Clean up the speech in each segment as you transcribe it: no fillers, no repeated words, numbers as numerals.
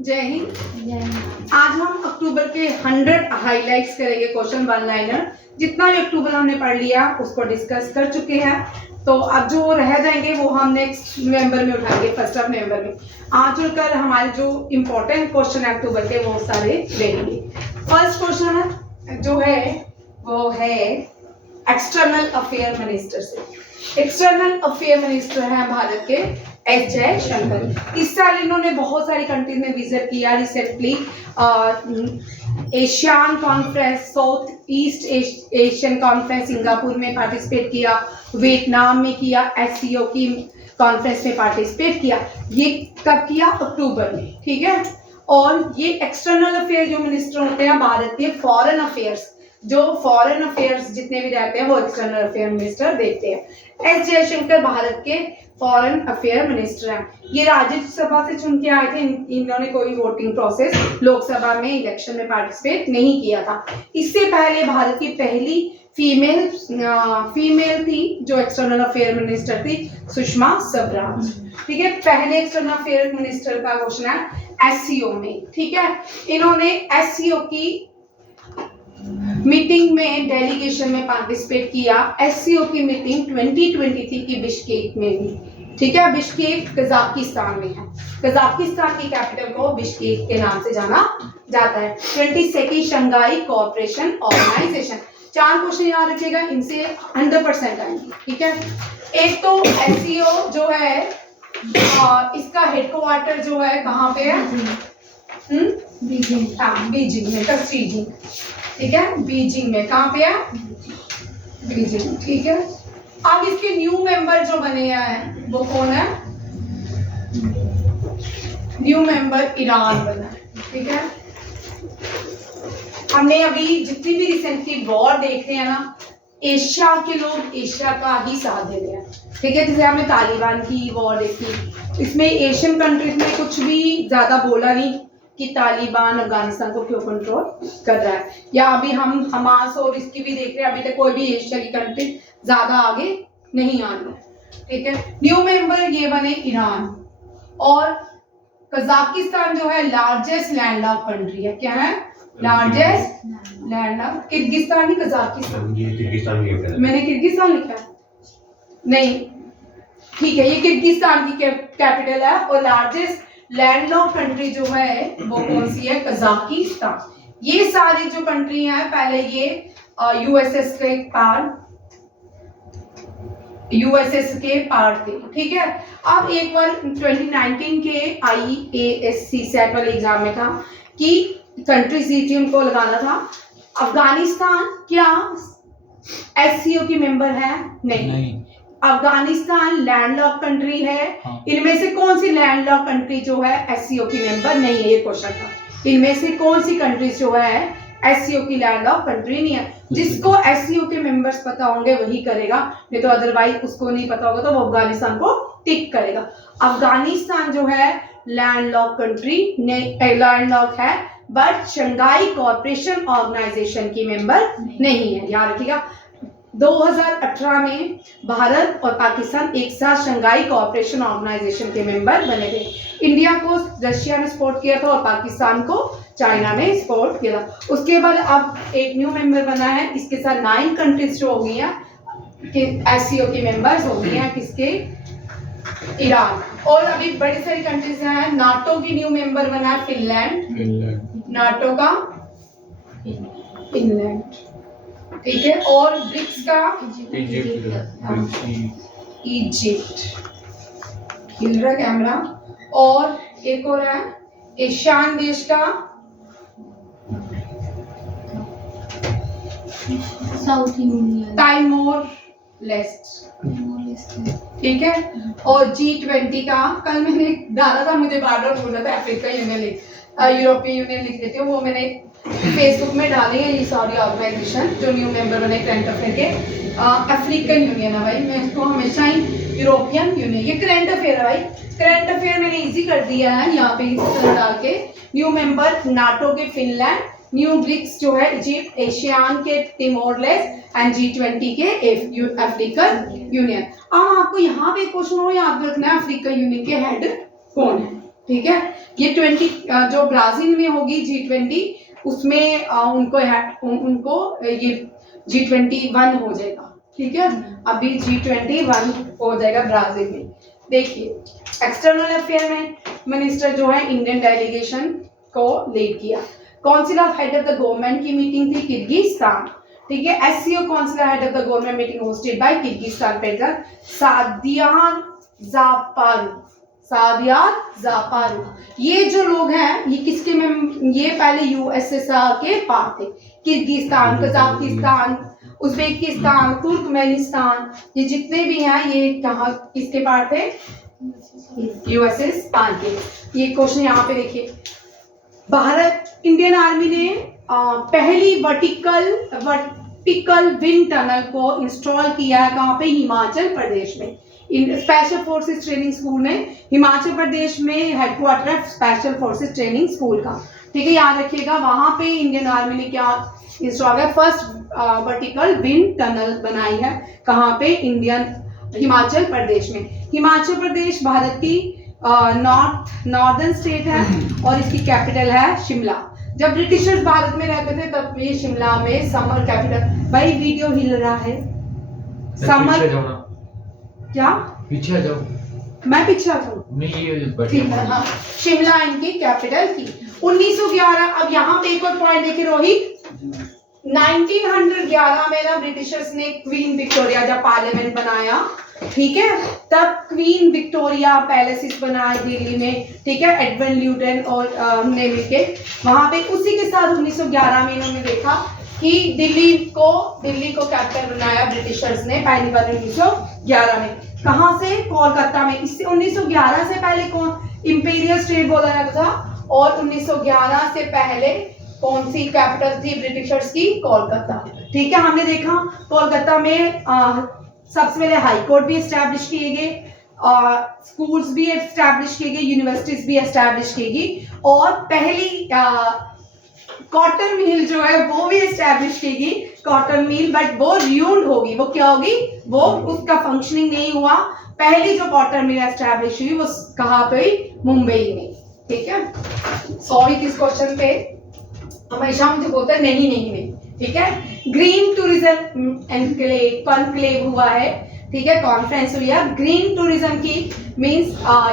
जय हिंद। आज हम अक्टूबर के 100 हाइलाइट्स करेंगे, क्वेश्चन वन लाइनर। जितना भी अक्टूबर हमने पढ़ लिया उसको डिस्कस कर चुके हैं, तो अब जो रह जाएंगे वो हम नेक्स्ट नवंबर में उठाएंगे, 1 नवंबर में। आज और कल हमारे जो इम्पोर्टेंट क्वेश्चन है अक्टूबर के वो सारे रहेंगे। फर्स्ट क्वेश्चन जो है वो है एक्सटर्नल अफेयर मिनिस्टर से। एक्सटर्नल अफेयर मिनिस्टर हैं भारत के एस जयशंकर। इस साल इन्होंने बहुत सारी कंट्रीज में विजिट किया। Recently ASEAN conference, south east Asian conference Singapore में पार्टिसिपेट किया, वियतनाम में किया, एससीओ की कॉन्फ्रेंस में पार्टिसिपेट किया। ये कब किया? अक्टूबर में, ठीक है। और ये एक्सटर्नल अफेयर जो मिनिस्टर होते हैं भारत के, फॉरेन अफेयर्स, जो फॉरेन अफेयर्स जितने भी रहते हैं वो एक्सटर्नल अफेयर मिनिस्टर देखते हैं। एस जयशंकर भारत के फॉरेन अफेयर मिनिस्टर हैं। ये राज्यसभा से चुन के आए थे। इन्होंने कोई वोटिंग प्रोसेस लोकसभा में इलेक्शन में पार्टिसिपेट नहीं किया था। इससे पहले भारत की पहली फीमेल थी जो एक्सटर्नल अफेयर मिनिस्टर थी, सुषमा स्वराज, ठीक है। पहले एक्सटर्नल अफेयर मिनिस्टर का क्वेश्चन है एससीओ में, ठीक है। इन्होंने एससीओ की मीटिंग में डेलीगेशन में पार्टिसिपेट किया। एससीओ की मीटिंग 2023 की बिश्केक में हुई, ठीक है। बिश्केक कजाकिस्तान में है। कजाकिस्तान की कैपिटल को बिश्केक के नाम से जाना जाता है। 22वीं शंघाई कोऑपरेशन ऑर्गेनाइजेशन। 4 क्वेश्चन याद रखिएगा, इनसे 100% आएंगे, ठीक है। एक तो एससीओ जो है इसका हेडक्वार्टर जो है कहाँ पे है? बीजिंग में, बीजिंग, ठीक है। बीजिंग में, कहाँ पे है? बीजिंग, ठीक है। अब इसके न्यू मेंबर जो बने हैं वो कौन है? न्यू मेंबर ईरान बना, ठीक है। हमने अभी जितनी भी रिसेंटली वॉर देख रहे हैं ना, एशिया के लोग एशिया का ही साथ दे रहे हैं, ठीक है। जैसे हमने तालिबान की वॉर देखी, इसमें एशियन कंट्रीज में कुछ भी ज्यादा बोला नहीं कि तालिबान अफगानिस्तान को क्यों कंट्रोल कर रहा है। या अभी हम हमास और इसकी भी देख रहे हैं, अभी तक कोई भी एशिया की कंट्री ज्यादा आगे नहीं आ रही, ठीक है। न्यू मेंबर ये बने ईरान। और कजाकिस्तान जो है लार्जेस्ट लैंड लॉक कंट्री है। क्या है? Largest land lock. किर्गिस्तान ही कजाकिस्तान, मैंने किर्गिस्तान लिखा है नहीं, ठीक है। ये किर्गिस्तान की कैपिटल है। और लार्जेस्ट लैंडलॉक कंट्री जो है वो कौन सी है? कजाकिस्तान। ये सारी जो कंट्री है पहले ये यूएसएस के पार्ट थे, ठीक है। अब एक बार 2019 के IASC सेट वाले एग्जाम में था कि कंट्री सीटी उनको लगाना था। अफगानिस्तान क्या एससीओ की मेंबर है? नहीं। अफगानिस्तान लैंडलॉक कंट्री है। हाँ। इनमें से कौन सी लैंडलॉक कंट्री जो है एससीओ की मेंबर नहीं है? ये क्वेश्चन था। इनमें से कौन सी कंट्रीज जो है एससीओ की लैंडलॉक कंट्री नहीं है? जिसको एससीओ के मेंबर्स पता होंगे वही करेगा, नहीं तो अदरवाइज उसको नहीं पता होगा तो वो अफगानिस्तान को टिक करेगा। अफगानिस्तान जो है लैंडलॉक कंट्री लैंडलॉक है, बट शंघाई कोऑपरेशन ऑर्गेनाइजेशन की मेंबर नहीं है, याद रखिएगा। 2018 में भारत और पाकिस्तान एक साथ शंघाई कोऑपरेशन ऑर्गेनाइजेशन के मेंबर बने थे। इंडिया को रशिया ने सपोर्ट किया था और पाकिस्तान को चाइना ने सपोर्ट किया था। उसके बाद अब एक न्यू मेंबर बना है, इसके साथ 9 कंट्रीज जो हो गई हैं कि एससीओ की मेंबर्स हो गई हैं, किसके? ईरान। और अभी बड़ी सारी कंट्रीज हैं। नाटो की न्यू मेंबर बना है फिनलैंड, नाटो का फिनलैंड, ठीक है। और ब्रिक्स का इजिप्ट, हिल रहा कैमरा। और एक और है एशियान देश का साउथ टाइमोर लेस्ट, ठीक है। और G20 का कल मैंने डाला था, मुझे बार बार बोला था अफ्रीका यूनियन यूरोपियन यूनियन लिख देती हूँ, वो मैंने फेसबुक में डाली है। ये सारी ऑर्गेनाइजेशन जो न्यू मेंबर बने करंट अफेयर के, अफ्रीकन यूनियन है भाई, मैं इसको हमेशा ही यूरोपियन यूनियन, ये करंट अफेयर है भाई। करंट अफेयर मैंने इजी कर दिया है यहाँ पे डाल के। न्यू मेंबर नाटो के फिनलैंड, न्यू ब्रिक्स जो है इजिप्ट, एशियान के तिमोर लेस्ट एंड G20 के अफ्रीकन यूनियन। अब आपको यहाँ पे क्वेश्चन हो याद रखना है, अफ्रीकन यूनियन के हेड कौन है? ठीक है। ये 20 जो ब्राजील में होगी G20, उसमें उनको ये G21 हो जाएगा, ठीक है। अभी G21 हो जाएगा ब्राजील में। देखिए एक्सटर्नल अफेयर में मिनिस्टर जो है इंडियन डेलीगेशन को लीड किया। Council of head of the government की मीटिंग थी किर्गिस्तान, ठीक है। SCO council head of the government meeting hosted by Kyrgyzstan president Sadyr Japarov. ये जो लोग हैं ये किसके में, ये पहले यूएसएसआर के पार्ट थे। किर्गिस्तान, कजाकिस्तान, उज्बेकिस्तान, तुर्कमेनिस्तान, ये जितने भी हैं ये कहाँ किसके पार्ट थे, यूएसएसआर के। ये क्वेश्चन यहाँ पे देखिए, भारत इंडियन आर्मी ने पहली वर्टिकल विंड टनल को इंस्टॉल किया है कहाँ पे, हिमाचल प्रदेश में। स्पेशल फोर्सेस ट्रेनिंग स्कूल में, हिमाचल प्रदेश में हेडक्वार्टर है स्पेशल फोर्सेस ट्रेनिंग स्कूल का, ठीक है। याद रखिएगा वहां पे इंडियन आर्मी ने क्या इंस्टॉल किया, फर्स्ट वर्टिकल विंड टनल बनाई है कहाँ पे, हिमाचल प्रदेश में। हिमाचल प्रदेश भारत की नॉर्दर्न स्टेट है और इसकी कैपिटल है शिमला। जब ब्रिटिशर्स भारत में रहते थे तब ये शिमला में समर कैपिटल। भाई वीडियो हिल रहा है, समर क्या पीछे जाओ, मैं पीछे आ जाऊँ, नहीं ये ठीक है। हाँ, शिमला इनकी कैपिटल थी। 1911, अब यहाँ पे एक और पॉइंट देखिए रोहित, 1911 में ना ब्रिटिशर्स ने क्वीन विक्टोरिया जब पार्लियामेंट बनाया, ठीक है, तब क्वीन विक्टोरिया पैलेसेस बनाए दिल्ली में, ठीक है। एडविन ल्यूटन और ने मिलके वहां पे, उसी के साथ 1911 में इन्होंने देखा कि दिल्ली को कैपिटल बनाया ब्रिटिशर्स ने पहली बार 1911 में। कहाँ से, कोलकाता में। इससे 1911 से पहले कौन इंपीरियल स्टेट बोला जाता था, और 1911 से पहले कौन सी कैपिटल थी ब्रिटिशर्स की, कोलकाता, ठीक है। हमने देखा कोलकाता में सबसे पहले हाई कोर्ट भी एस्टैब्लिश किए गए, स्कूल्स भी एस्टैब्लिश किए गए, यूनिवर्सिटीज भी एस्टैब्लिश की गई, और पहली कॉटन मिल जो है वो भी एस्टैब्लिश की गई, कॉटन मिल, बट वो र्यून्ड होगी, वो क्या होगी, वो उसका फंक्शनिंग नहीं हुआ। पहली जो कॉटन मिल एस्टैब्लिश हुई वो कहाँ पे, मुंबई में, ठीक है। सॉरी किस क्वेश्चन पे हमेशा मुझे बोलते हैं नहीं, ठीक है। ग्रीन टूरिज्म कॉन्क्लेव हुआ है, ठीक है, कॉन्फ्रेंस हुई है ग्रीन टूरिज्म की। मींस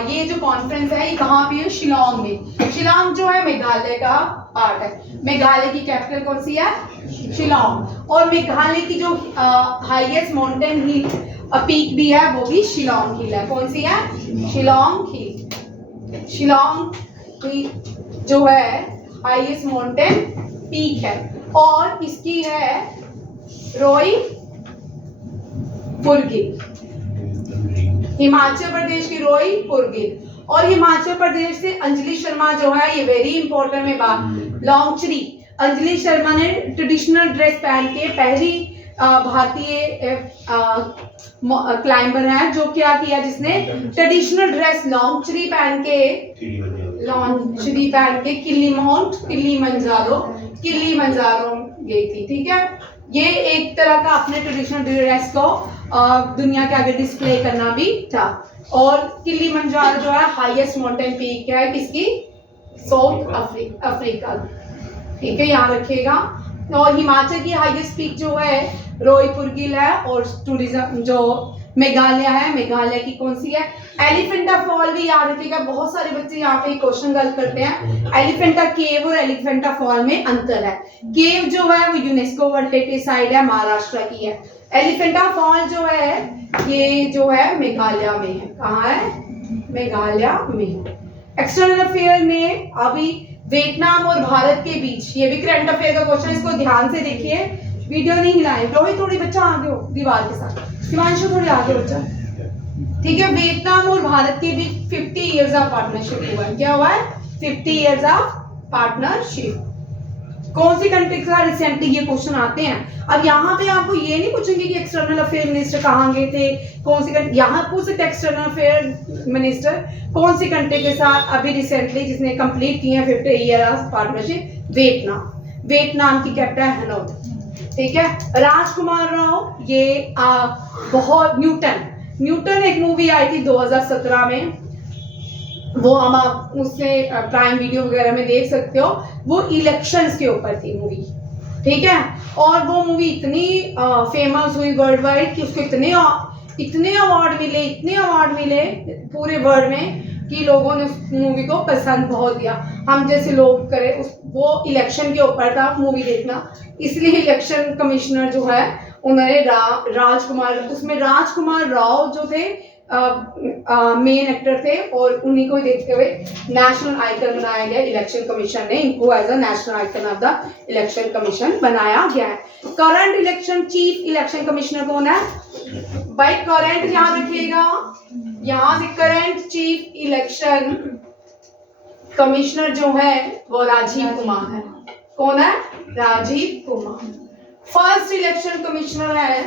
ये जो कॉन्फ्रेंस है ये कहाँ पे है, शिलोंग में। शिलोंग जो है मेघालय का पार्ट है। मेघालय की कैपिटल कौन सी है, शिलोंग। और मेघालय की जो हाईएस्ट माउंटेन हिल पीक भी है वो भी शिलोंग हिल है। कौन सी है, शिलोंग हिल। शिलोंग की जो है हाईएस्ट माउंटेन पीक है, और इसकी है रोई पुरगिल, हिमाचल प्रदेश की रोई पुरगिल। और हिमाचल प्रदेश से अंजलि शर्मा जो है, ये वेरी इंपॉर्टेंट में बात, लॉन्चरी। अंजलि शर्मा ने ट्रेडिशनल ड्रेस पहन के पहली भारतीय क्लाइंबर है जो क्या किया, जिसने ट्रेडिशनल ड्रेस लॉन्चरी पहन के किलिमंजारो गई थी, ठीक है। ये एक तरह का अपने ट्रेडिशनल ड्रेस को दुनिया के आगे डिस्प्ले करना भी था। और किलिमंजारो जो है हाईएस्ट माउंटेन पीक है किसकी, साउथ अफ्रीका, ठीक है, याद रखिएगा। और हिमाचल की हाईएस्ट पीक जो है रोई पुरगिल है, और टूरिज्म जो मेघालय है, मेघालय की कौन सी है, एलिफेंटा फॉल भी याद रखिएगा। बहुत सारे बच्चे यहाँ पे क्वेश्चन गलत करते हैं। एलिफेंटा केव और एलिफेंटा फॉल में अंतर है। केव जो है वो यूनेस्को वर्ल्ड हेरिटेज साइट है, महाराष्ट्र की है। एलिफेंटा फॉल जो है ये जो है मेघालय में है। कहाँ है, मेघालय में। एक्सटर्नल अफेयर में अभी वियतनाम और भारत के बीच, ये भी करंट अफेयर का क्वेश्चन, इसको ध्यान से देखिए, वीडियो नहीं हिलाएं। रोहित थोड़ी बच्चा आगे हो दीवार के साथ, हिमांशु थोड़ी आगे बच्चा, ठीक है। वियतनाम और भारत के बीच 50 इयर्स ऑफ पार्टनरशिप हुआ है। क्या हुआ है, 50 इयर्स ऑफ पार्टनरशिप। कौन सी कंट्री का रिसेंटली ये क्वेश्चन आते हैं। अब यहाँ पे आपको ये नहीं पूछेंगे कि एक्सटर्नल अफेयर मिनिस्टर कहाँ गए थे, कौन सी कंट्री, यहाँ पूछ सकते एक्सटर्नल अफेयर मिनिस्टर कौन सी कंट्री के साथ अभी रिसेंटली जिसने कंप्लीट किए हैं 50 ईयर ऑफ पार्टनरशिप, वियतनाम की कैपिटल हैनोई, ठीक है। राजकुमार राव, ये बहुत न्यूटन एक मूवी आई थी 2017 में, वो हम आप उससे प्राइम वीडियो वगैरह में देख सकते हो। वो इलेक्शंस के ऊपर थी मूवी, ठीक है। और वो मूवी इतनी फेमस हुई वर्ल्ड वाइड कि उसको इतने अवार्ड मिले पूरे वर्ल्ड में कि लोगों ने उस मूवी को पसंद बहुत किया। हम जैसे लोग करें वो इलेक्शन के ऊपर था मूवी देखना, इसलिए इलेक्शन कमिश्नर जो है उन्होंने राजकुमार, उसमें राजकुमार राव जो थे मेन एक्टर थे, और उन्हीं को देखते हुए नेशनल आइकन बनाया गया इलेक्शन कमीशन ने। इनको as a national icon of the election commission बनाया गया है। Current election chief election commissioner कौन है भाई? करंट याद रखिएगा, यहाँ से करंट चीफ इलेक्शन कमिश्नर जो है वो राजीव कुमार है। कौन है? Rajiv Kumar. First election commissioner है,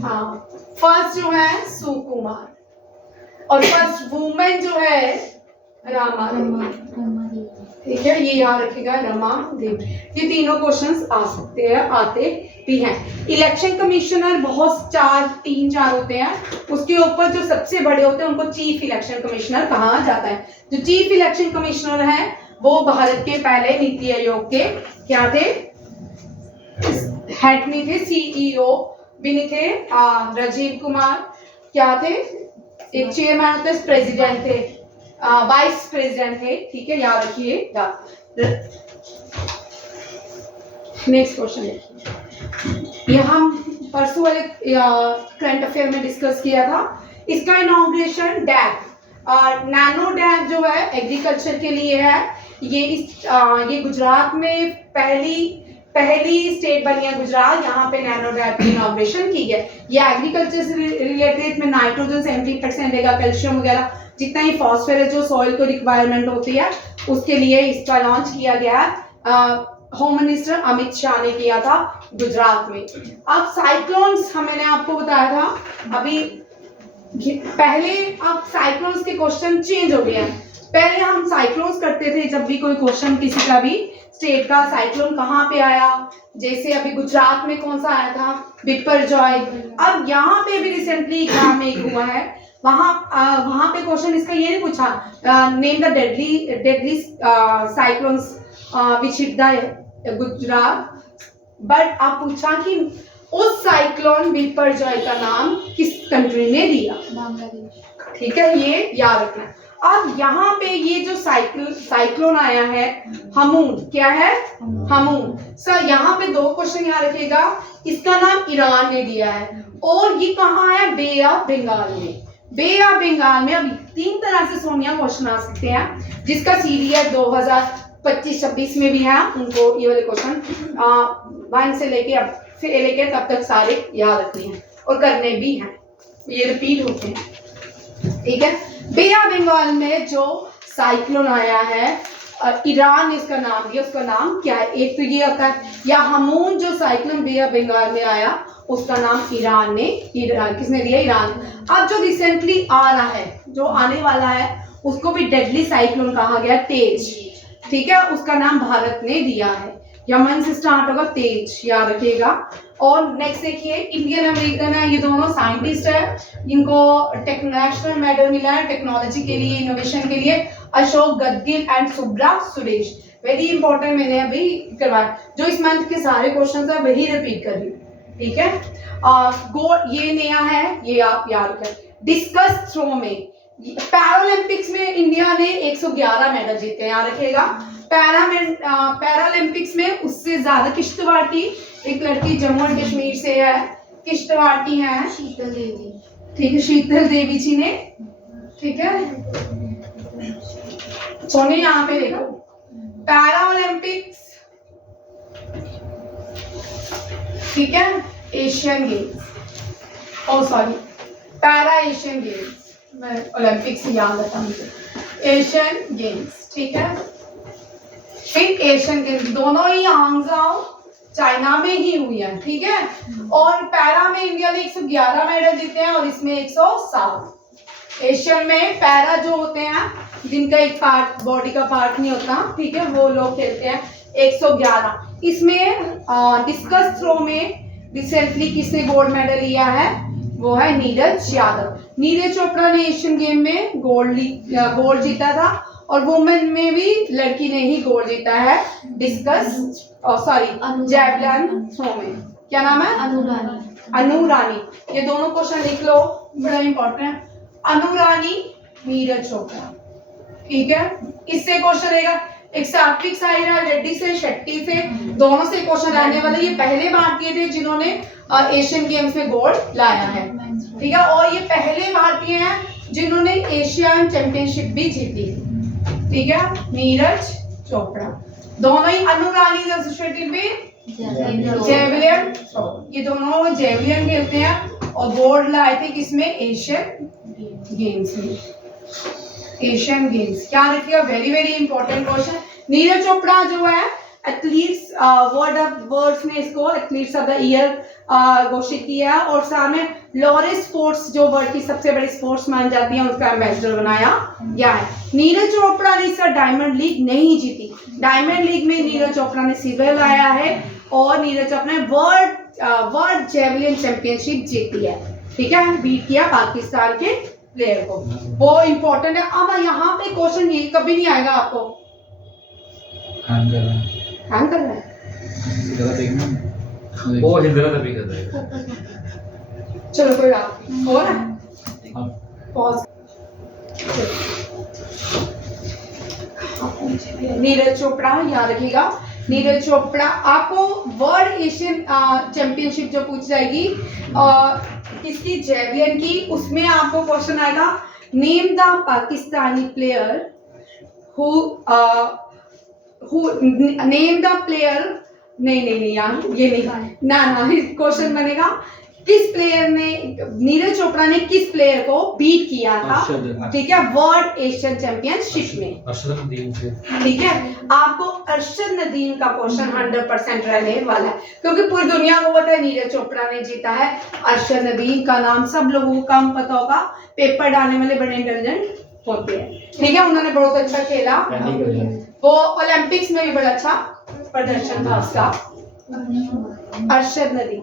हाँ फर्स्ट जो है सुकुमार, और फर्स्ट वुमेन जो है रमा देवी, ठीक है, ये याद रखिएगा रमा देवी। ये तीनों क्वेश्चंस आ सकते हैं, आते भी हैं। इलेक्शन कमिश्नर बहुत तीन चार होते हैं, उसके ऊपर जो सबसे बड़े होते हैं उनको चीफ इलेक्शन कमिश्नर कहा जाता है। जो चीफ इलेक्शन कमिश्नर है वो भारत के पहले नीति आयोग के क्या थे? हेड नहीं थे, सीईओ भी नहीं थे। राजीव कुमार क्या थे? एक चेयरमैन होते, प्रेसिडेंट थे, वाइस प्रेसिडेंट थे, ठीक है, याद रखिएगा। नेक्स्ट क्वेश्चन देखिए, ये हम परसों वाले करंट अफेयर में डिस्कस किया था। इसका इनॉग्रेशन डैम, नैनो डैम जो है एग्रीकल्चर के लिए है। ये गुजरात में पहली स्टेट बनी है गुजरात, यहाँ पे नैनो डैम की इनॉग्रेशन की है। ये एग्रीकल्चर से रिलेटेड में नाइट्रोजन 70% देगा, कैल्शियम वगैरह जितना ही फॉस्फोरस जो सॉइल को रिक्वायरमेंट होती है उसके लिए इसका लॉन्च किया गया है। होम मिनिस्टर अमित शाह ने किया था गुजरात में। अब साइक्लोन्स मैंने आपको बताया था अभी पहले, अब साइक्लोन्स के क्वेश्चन चेंज हो गए हैं। पहले हम साइक्लोन्स करते थे जब भी कोई क्वेश्चन किसी का भी स्टेट का साइक्लोन कहाँ पे आया, जैसे अभी गुजरात में कौन सा आया था, बिपरजॉय। अब यहाँ पे भी रिसेंटली एग्जाम में एक हुआ है, वहां पे क्वेश्चन इसका ये नहीं पूछा name the deadly cyclones which hit the Gujarat, but आप पूछा कि उस साइक्लोन बिपरजॉय का नाम किस कंट्री ने दिया? बांग्लादेश, ठीक है, ये याद रखना है। अब यहाँ पे ये जो साइक्लोन आया है हमून, क्या है? हमून। सर यहाँ पे दो क्वेश्चन याद रखिएगा। इसका नाम ईरान ने दिया है, और ये कहाँ है? बे ऑफ बंगाल में। बे ऑफ बंगाल में अब तीन तरह से सोनिया क्वेश्चन आ सकते हैं, जिसका सीरीज 2025-26 में भी है, उनको ये वाले क्वेश्चन 1 से लेके तब तक सारे याद रखने हैं और करने भी हैं, ये रिपीट होते हैं, ठीक है। बे ऑफ बंगाल में जो साइक्लोन आया है ईरान ने इसका नाम दिया, उसका नाम क्या है? एक तो ये होता है, या हमून जो साइक्लोन बे ऑफ बंगाल में आया उसका नाम किसने दिया? ईरान। अब जो रिसेंटली आ रहा है, जो आने वाला है, उसको भी डेडली साइक्लोन कहा गया, तेज, ठीक है, उसका नाम भारत ने दिया है। यमन से स्टार्ट होगा, तेज, याद रखिएगा। और नेक्स्ट देखिए, इंडियन अमेरिकन है, ये दोनों साइंटिस्ट है, इनको नेशनल मेडल मिला है टेक्नोलॉजी के लिए, इनोवेशन के लिए, Ashok Gadgil and Subra Suresh. Very important, मैंने अभी करवाया। जो इस मंथ के सारे क्वेश्चन है वही रिपीट कर रही हूँ, ठीक है। ये नया है, ये आप याद कर। डिस्कस थ्रो में, पैरालंपिक्स में इंडिया ने 111 मेडल जीते हैं, याद रखिएगा। पैरालंपिक्स में उससे ज्यादा किश्तवाड़ की एक लड़की जम्मू एंड कश्मीर से है, किश्तवाड़ की है शीतल देवी, ठीक है, शीतल देवी जी ने, ठीक है। सोने यहाँ पे देखो, पैरालंपिक्स, ठीक है, एशियन गेम्स, ओ सॉरी पैरा एशियन गेम्स, मैं ओलंपिक्स याद रखा मुझे, एशियन गेम्स, ठीक है, ठीक, एशियन गेम्स दोनों ही हांगझाओ चाइना में ही हुई है, ठीक है। और पैरा में इंडिया ने 111 मेडल जीते हैं और इसमें 107। एशियन में पैरा जो होते हैं, जिनका एक पार्ट बॉडी का पार्ट नहीं होता, ठीक है, वो लोग खेलते हैं, 111। इसमें डिस्कस थ्रो में रिसेंटली किसने गोल्ड मेडल लिया है? वो है नीरज यादव। नीरज चोपड़ा ने एशियन गेम में गोल्ड जीता था और वुमेन में भी लड़की ने ही गोल्ड जीता है डिस्कस जैवलिन थ्रो में। क्या नाम है? अनु रानी। ये दोनों क्वेश्चन लिख लो, बड़ा इंपॉर्टेंट है। अनु रानी, नीरज चोपड़ा, ठीक है। इससे क्वेश्चन रहेगा एक सात्विक साईराज रेड्डी से, शेट्टी से, दोनों से क्वेश्चन रहने वाले। ये पहले भारतीय थे जिन्होंने एशियन गेम्स में गोल्ड लाया है, ठीक है। और ये पहले भारतीय हैं जिन्होंने एशियन चैंपियनशिप भी जीती, ठीक है। नीरज चोपड़ा दोनों ही। अनु रानी एसोसिएटेड विद जेवलिन, ये दोनों जेवलिन खेलते हैं और गोल्ड लाए थे किसमें? एशियन गेम्स में। एशियन गेम्स क्या रखिएगा, very very important question. Neeraj Chopra जो है एथलीट्स वर्ड्स में इसको एथलीट्स ऑफ द ईयर घोषित किया और सामने लॉरेंस स्पोर्ट्स जो वर्ल्ड की सबसे बड़ी स्पोर्ट्स मान जाती है उसका एम्बेसडर बनाया गया है। नीरज चोपड़ा ने इसका डायमंड लीग नहीं जीती। डायमंड लीग में नीरज चोपड़ा ने सिल्वर लाया है और नीरज चोपड़ा ने वर्ल्ड जेवलिन चैंपियनशिप जीती है, ठीक है। बीट किया पाकिस्तान के प्लेयर को, वो इंपॉर्टेंट है। अब यहाँ पे क्वेश्चन ये कभी नहीं आएगा आपको हैंग कर रहा है वो हिल रहा था भी कर रहा है। चलो कोई बात नहीं, हो रहा है पॉज। नीरज चोपड़ा याद रखिएगा। नीरज चोपड़ा आपको वर्ल्ड एशियन चैंपियनशिप जो पूछ जाएगी किसकी? जेवलिन की। उसमें आपको क्वेश्चन आएगा name the Pakistani player who name the player. नहीं यार ये नहीं ना क्वेश्चन बनेगा किस प्लेयर ने, नीरज चोपड़ा ने किस प्लेयर को बीट किया था, ठीक है, वर्ल्ड एशियन चैंपियनशिप में, ठीक है। आपको अरशद नदीम का क्वेश्चन 100% रहने वाला है क्योंकि पूरी दुनिया को पता है नीरज चोपड़ा ने जीता है। अरशद नदीम का नाम सब लोगों को कम पता होगा, पेपर डालने वाले बड़े इंटेलिजेंट होते हैं, ठीक है। उन्होंने बहुत अच्छा खेला, वो ओलंपिक्स में भी बड़ा अच्छा प्रदर्शन था उसका। अरशद नदीम।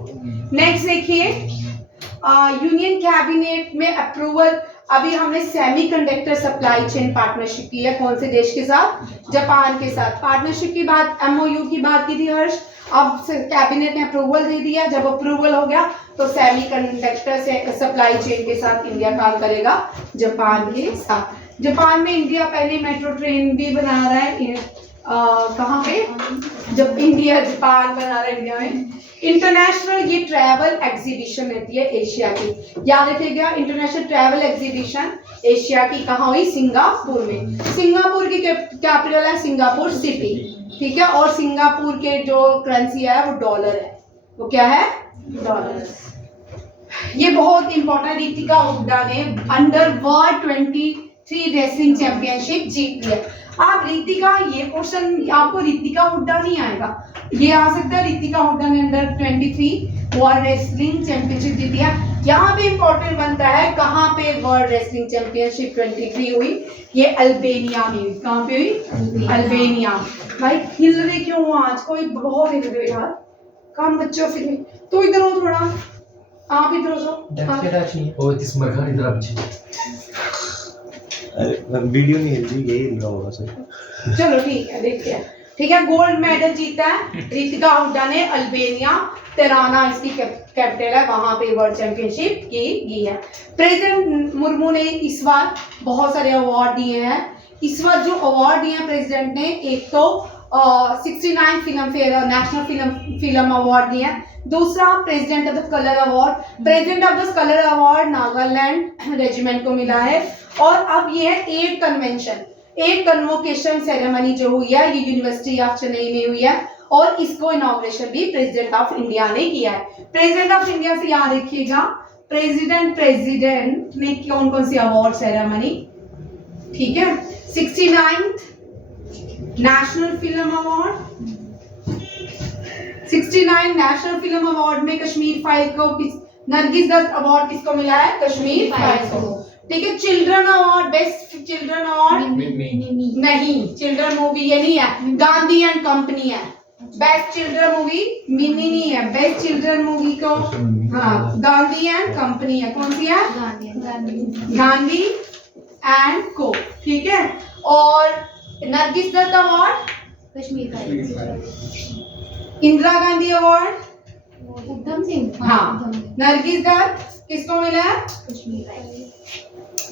नेक्स्ट देखिए यूनियन कैबिनेट में अप्रूवल। अभी हमने सेमीकंडक्टर सप्लाई चेन पार्टनरशिप की है, कौन से देश के साथ? जापान के साथ। पार्टनरशिप की बात MOU की बात की थी हर्ष, अब कैबिनेट ने अप्रूवल दे दिया। जब अप्रूवल हो गया तो सेमीकंडक्टर से सप्लाई चेन के साथ इंडिया काम करेगा जापान के साथ। जापान में इंडिया पहले मेट्रो ट्रेन भी बना रहा है। कहाँ पे? जब इंडिया जापान बना रहा है इंडिया में। इंटरनेशनल ये ट्रैवल एग्जीबिशन रहती है एशिया की, याद रखिएगा। इंटरनेशनल ट्रैवल एग्जीबिशन एशिया की कहाँ हुई? सिंगापुर में। सिंगापुर की कैपिटल है सिंगापुर सिटी, ठीक है। और सिंगापुर के जो करेंसी है वो डॉलर है। वो क्या है? डॉलर। ये बहुत इंपॉर्टेंट। रितिका हुड्डा ने अंडर वर्ल्ड 23 रेसलिंग चैंपियनशिप जीत लिया। आप रितिका, ये क्वेश्चन आपको रितिका हुड्डा नहीं आएगा, ये आ सकता है रितिका हुड्डा ने अंडर 23 वर्ल्ड रेसलिंग चैंपियनशिप जीती है। यहाँ पे इंपॉर्टेंट बनता है कहाँ पे वर्ल्ड रेसलिंग चैंपियनशिप 23 हुई? ये अल्बेनिया में हुई। कहाँ पे हुई? अल्बेनिया। भाई हिल रहे क्यों आज? कोई बहुत हिल रहे यार, काम बच्चों फिर तो इधर हो थोड़ा, आप इधर हो जाओ। वीडियो नहीं हिल रही, यही हिल रहा होगा सर। चलो ठीक है, देखते हैं, ठीक है। गोल्ड मेडल जीता है रितिका हुड्डा ने अल्बेनिया, तिराना इसकी कैपिटल है, वहां पे वर्ल्ड चैंपियनशिप की गई है। प्रेसिडेंट मुर्मू ने इस बार बहुत सारे अवार्ड दिए हैं। इस बार जो अवार्ड दिए हैं प्रेसिडेंट ने, एक तो 69 film fair national film award दिए हैं। दूसरा president of the colour award. President of the colour award Nagaland regiment को मिला है। और अब ये है 8 कन्वोकेशन सेरेमनी जो हुई है, ये यूनिवर्सिटी ऑफ चेन्नई में हुई है और इसको इनॉग्रेशन भी प्रेसिडेंट ऑफ इंडिया ने किया है। प्रेसिडेंट ऑफ इंडिया से याद रखिएगा, प्रेसिडेंट ने कौन कौन सी अवार्ड सेरेमनी, ठीक है। 69th national film award, 69 national film award में कश्मीर फाइल को नरगिस दत्त अवार्ड किसको मिला है? कश्मीर फाइल को, ठीक है। Children award, best children award नहीं, चिल्ड्रन मूवी ये नहीं है, गांधी एंड कंपनी है, बेस्ट चिल्ड्रन मूवी मिनी नहीं है, बेस्ट चिल्ड्रन मूवी को हाँ गांधी एंड कंपनी है, कौन सी है? गांधी एंड को, ठीक है। और नरगिस दत्त अवार्ड, इंदिरा गांधी अवार्ड, उधम सिंह, हाँ नरगिस दत्त किसको मिला है?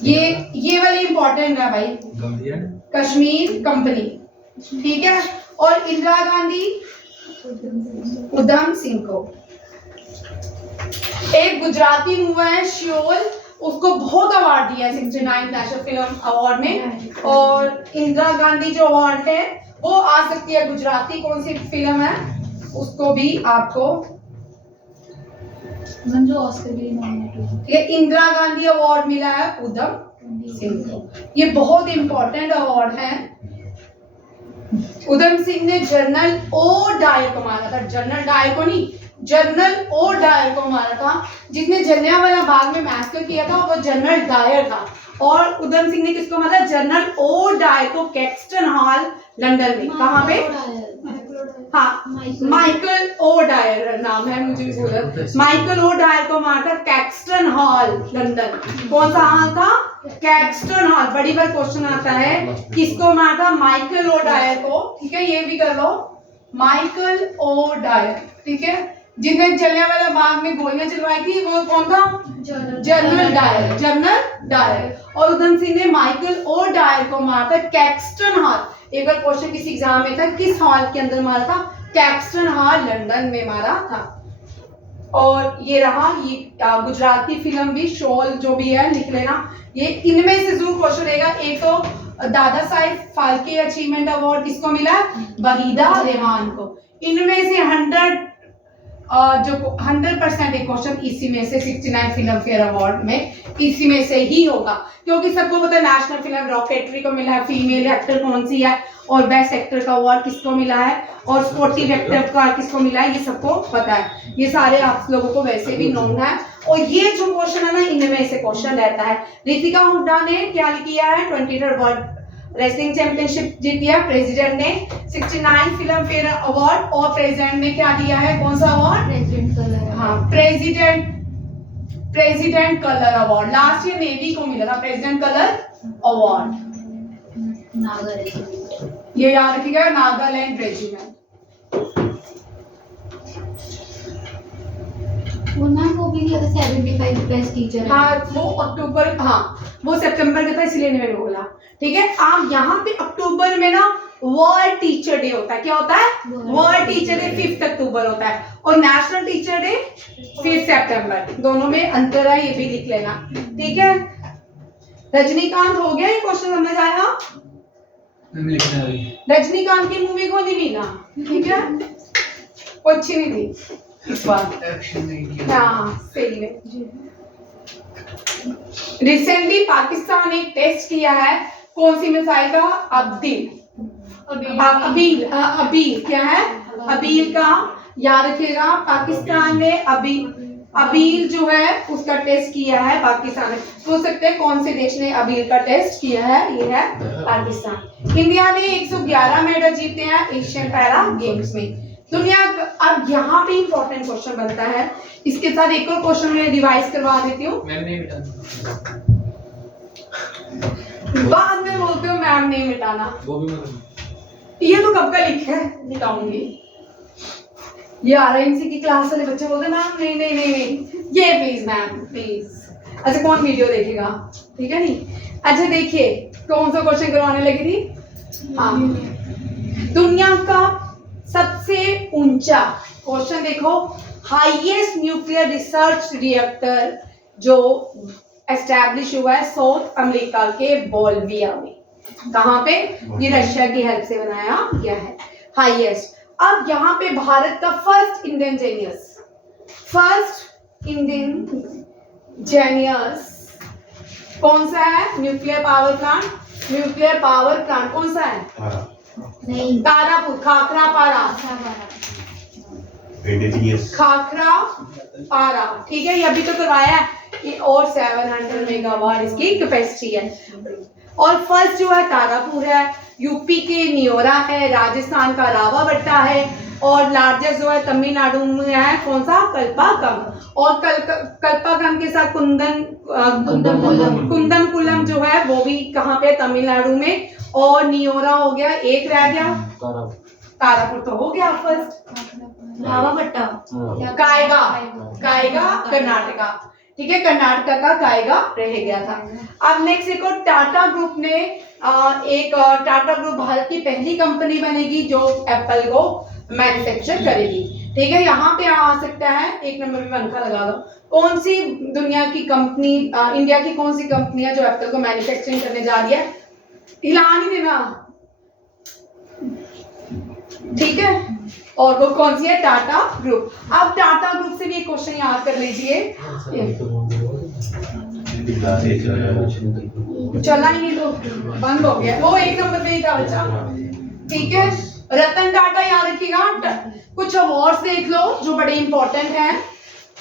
ये वाली इंपॉर्टेंट है भाई, कश्मीर कंपनी, ठीक है। और इंदिरा गांधी उधम सिंह को। एक गुजराती मूवी है श्योल, उसको बहुत अवार्ड दिया है 69 नेशनल फिल्म अवार्ड में। और इंदिरा गांधी जो अवार्ड है वो आ सकती है गुजराती, कौन सी फिल्म है उसको भी आपको जो ऑस्कर के लिए नॉमिनेट हुई। ये इंदिरा गांधी अवार्ड मिला है उधम सिंह को। ये बहुत इंपॉर्टेंट अवार्ड है। उधम सिंह ने जनरल ओ डायर को मारा था, जनरल डायर को नहीं, जनरल ओ डायर को मारा था। जिसने जलियांवाला बाग में मैसेकर किया था वो जनरल डायर था। और उधम सिंह ने किसको मारा? जनरल ओ डायर को कैक्सटन हॉल लंदन में। कहाँ पे? हाँ माइकल ओ डायर नाम है, मुझे भी भूला। माइकल ओ डायर को मारा था कैक्सटन हॉल लंदन। कौन सा हॉल था? Caxton hall. बड़ी बार क्वेश्चन आता है किसको मारा था? माइकल ओ डायर को, ठीक है। ये भी कर लो, माइकल ओ डायर, ठीक है। जिसने जलियांवाला बाग में गोलियां चलवाई थी वो कौन था? General Dyer, general Dyer. और उधम सिंह ने माइकल ओ डायर को मारा था कैक्सटन हॉल। एक बार क्वेश्चन किसी एग्जाम में था, किस हॉल के अंदर मारा था? कैक्सटन हॉल लंदन में मारा था। और ये रहा, ये गुजराती फिल्म भी शोल जो भी है लिख लेना। ये इनमें से जरूर क्वेश्चन रहेगा। एक तो दादा साहेब फाल्के अचीवमेंट अवार्ड किसको मिला? वहीदा रेहान को। इनमें से 100% एक क्वेश्चन इसी में से 69 फिल्म फेयर अवार्ड में इसी में से ही होगा, क्योंकि सबको पता है नेशनल फिल्म रॉकेटरी को मिला है, फीमेल एक्टर कौन सी है, और बेस्ट एक्टर का अवार्ड किसको मिला है, और स्पोर्टिव एक्टर का किसको मिला है, ये सबको पता है। ये सारे आप लोगों को वैसे भी नोन है। और ये जो क्वेश्चन है ना, इनमें से क्वेश्चन रहता है। रितिका हुड्डा ने क्या किया है? 23rd वर्ल्ड रेसलिंग चैंपियनशिप जीती है। प्रेसिडेंट ने 69 फिल्म फेयर अवार्ड, और प्रेसिडेंट ने क्या दिया है? कौन सा अवार्ड? President colour. हाँ president colour award. Last year navy को मिला था प्रेसिडेंट कलर अवार्ड। ये याद रखिएगा, नागालैंड रेजिमेंट। वो मैम वो भी दिया था 75 बेस्ट टीचर। हाँ वो अक्टूबर, हाँ वो सितंबर का था, इसलिए मैंने बोला, ठीक है। आप यहाँ पे अक्टूबर में ना वर्ल्ड टीचर डे होता है। क्या होता है? वर्ल्ड टीचर डे 5 अक्टूबर होता है, और नेशनल टीचर डे 5 सितंबर। दोनों में अंतर है, ये भी लिख लेना, ठीक है। रजनीकांत हो गया, ये क्वेश्चन समझ आया? रजनीकांत की मूवी को नहीं मिला, ठीक है, वो अच्छी नहीं थी इस बार। हाँ सही है। रिसेंटली पाकिस्तान ने टेस्ट किया है कौन सी मिसाइल का? अबील क्या है? अबील का याद रखिएगा। पाकिस्तान ने अबील जो है उसका टेस्ट किया है पाकिस्तान ने। पूछ सकते हैं कौन से देश ने अबील का टेस्ट किया है? ये है पाकिस्तान। इंडिया ने 111 मेडल जीते हैं एशियन पैरा गेम्स में। दुनिया अब यहाँ पे इंपॉर्टेंट क्वेश्चन बनता है, इसके साथ एक और क्वेश्चन मैं रिवाइज करवा देती हूँ। बाद में बोलते हो मैम नहीं मिटाना, ये तो कब का लिखा है, मिटाऊंगी। ये RMC की क्लास वाले बच्चे बोलते मैम नहीं नहीं नहीं नहीं, ये प्लीज मैम प्लीज। अच्छा कौन वीडियो देखेगा, ठीक है नहीं। अच्छा देखिए कौन सा क्वेश्चन करवाने लगी थी। हाँ दुनिया का सबसे ऊंचा, क्वेश्चन देखो, हाईएस्ट न्यूक्लियर रिसर्च रिएक्टर जो एस्टैब्लिश हुआ है साउथ अमेरिका के बोल्विया में। कहाँ पे? ये रशिया की हेल्प से बनाया गया है, हाईएस्ट। अब यहाँ पे भारत का फर्स्ट इंडिजीनियस कौन सा है? Nuclear power plant. Nuclear power plant कौन सा है? नहीं, तारापुर, खाखरा पारा, खाखरा पारा, ठीक है। ये अभी तो करवाया है ये, और 700 मेगावाट इसकी कैपेसिटी है। और फर्स्ट जो है तारापुर है, यूपी के नियोरा है, राजस्थान का रावावट्टा है, और लार्जेस्ट जो है तमिलनाडु में है कौन सा, कल्पाकम। और कल्पाकम के साथ कुंदनकुलम जो है वो भी कहाँ पे, तमिलनाडु में। और नियोरा हो गया, एक रह गया, तारापुर तो हो गया फर्स्ट, रावाभट्टा कायगा, कायगा कर्नाटका, ठीक है, कर्नाटका का कायगा रह गया था। अब नेक्स्ट देखो, टाटा ग्रुप ने टाटा ग्रुप भारत की पहली कंपनी बनेगी जो एप्पल को मैन्युफैक्चर करेगी, ठीक है। यहाँ पे आ सकता है, एक नंबर पे पंखा लगा दो, कौन सी दुनिया की कंपनी, इंडिया की कौन सी कंपनी है जो एप्पल को मैन्युफैक्चरिंग करने जा रही है, हिला नहीं देना, ठीक है। और वो कौन सी है, टाटा ग्रुप। अब टाटा ग्रुप से भी एक क्वेश्चन याद कर लीजिए, चला ही नहीं तो बंद हो गया, वो एक नंबर पे ही था बच्चा, ठीक है। रतन टाटा याद रखिएगा। कुछ अवार्ड्स देख लो जो बड़े इंपॉर्टेंट हैं।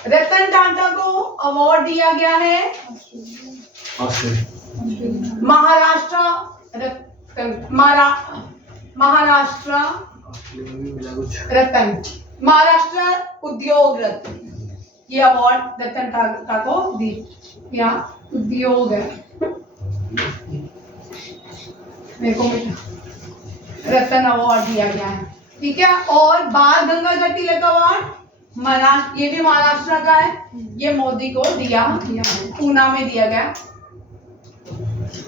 रतन टाटा को अवार्ड दिया गया है महाराष्ट्र रत्न, महाराष्ट्र उद्योग रत्न, ये अवार्ड रतन टाटा को दिया, उद्योग है मेरे को रत्न अवार्ड दिया गया है, ठीक है। और बाल गंगाधर तिलक अवार्ड महाराष्ट्र, ये भी महाराष्ट्र का है, ये मोदी को दिया है, पूना में दिया गया,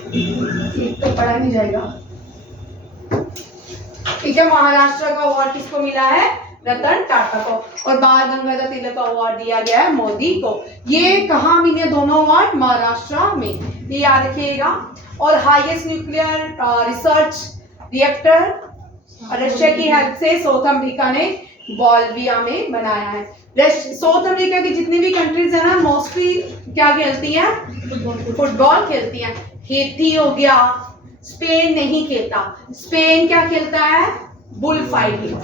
एक तो पढ़ा नहीं जाएगा, ठीक है। महाराष्ट्र का अवार्ड किसको मिला है, रतन टाटा को। और बाल गंगाधर तिलक अवार्ड दिया गया है मोदी को। ये कहाँ मिले दोनों अवार्ड, महाराष्ट्र में, ये याद रखिएगा। और highest nuclear research reactor Russia की हेल्प से साउथ अमेरिका ने बोल्विया में बनाया है। साउथ अमेरिका की जितनी भी कंट्रीज है ना, मोस्टली क्या खेलती हैं, फुटबॉल खेलती हैं। हेती हो गया, स्पेन नहीं खेलता, स्पेन क्या खेलता है, बुल फाइटिंग,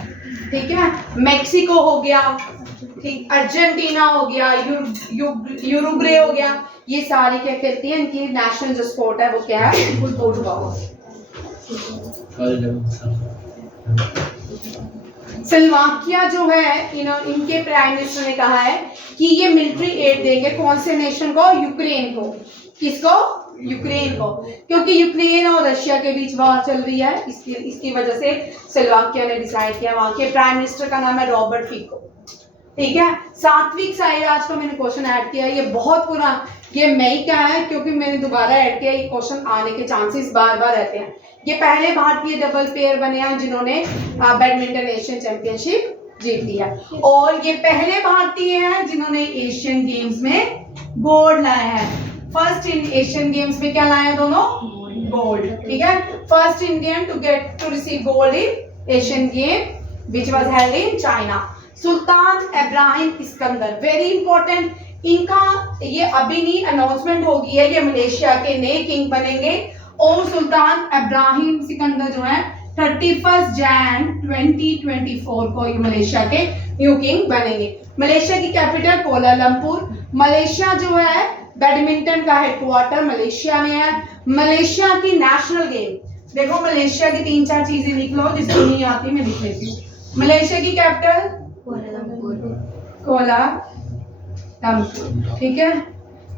ठीक है। मेक्सिको हो गया, ठीक, अर्जेंटीना हो गया, यूरुग्वे हो गया, ये सारी क्या खेलती हैं, इनकी नेशनल जो स्पोर्ट है वो क्या है, फुटबॉल। स्लोवाकिया जो है, इनके प्राइम मिनिस्टर ने कहा है कि ये मिलिट्री एड देंगे कौन से नेशन को, यूक्रेन को। किसको, यूक्रेन को, क्योंकि यूक्रेन और रशिया के बीच वार चल रही है, इसकी वजह से स्लोवाकिया ने डिसाइड किया। वहां के प्राइम मिनिस्टर का नाम है रॉबर्ट फिको, ठीक है। सात्विक साईराज का मैंने क्वेश्चन ऐड किया, ये बहुत पुराना, ये मई का है क्योंकि मैंने दोबारा ऐड किया, ये क्वेश्चन आने के चांसेस बार बार रहते हैं। ये पहले भारतीय डबल पेयर बने हैं जिन्होंने बैडमिंटन एशियन चैंपियनशिप जीत लिया, और ये पहले भारतीय हैं जिन्होंने एशियन गेम्स में गोल्ड लाया है। फर्स्ट इन एशियन गेम्स में क्या लाए हैं दोनों, गोल्ड, ठीक है। First Indian to receive gold in Asian game which was held in China. Sultan Ibrahim Sikandar, very important, इनका ये अभी नहीं अनाउंसमेंट होगी है, ये मलेशिया के नए किंग बनेंगे। और सुल्तान इब्राहिम सिकंदर जो है 31 जैन 2024 को ये मलेशिया के न्यू किंग बनेंगे। मलेशिया की कैपिटल कोलालमपुर। मलेशिया जो है बैडमिंटन का हेडक्वार्टर मलेशिया में है। मलेशिया की नेशनल गेम, देखो मलेशिया की 3-4 चीजें लिख लो, जिसको नहीं आती मैं लिख लेती हूँ। मलेशिया की कैपिटल कोलालमपुर, ठीक है।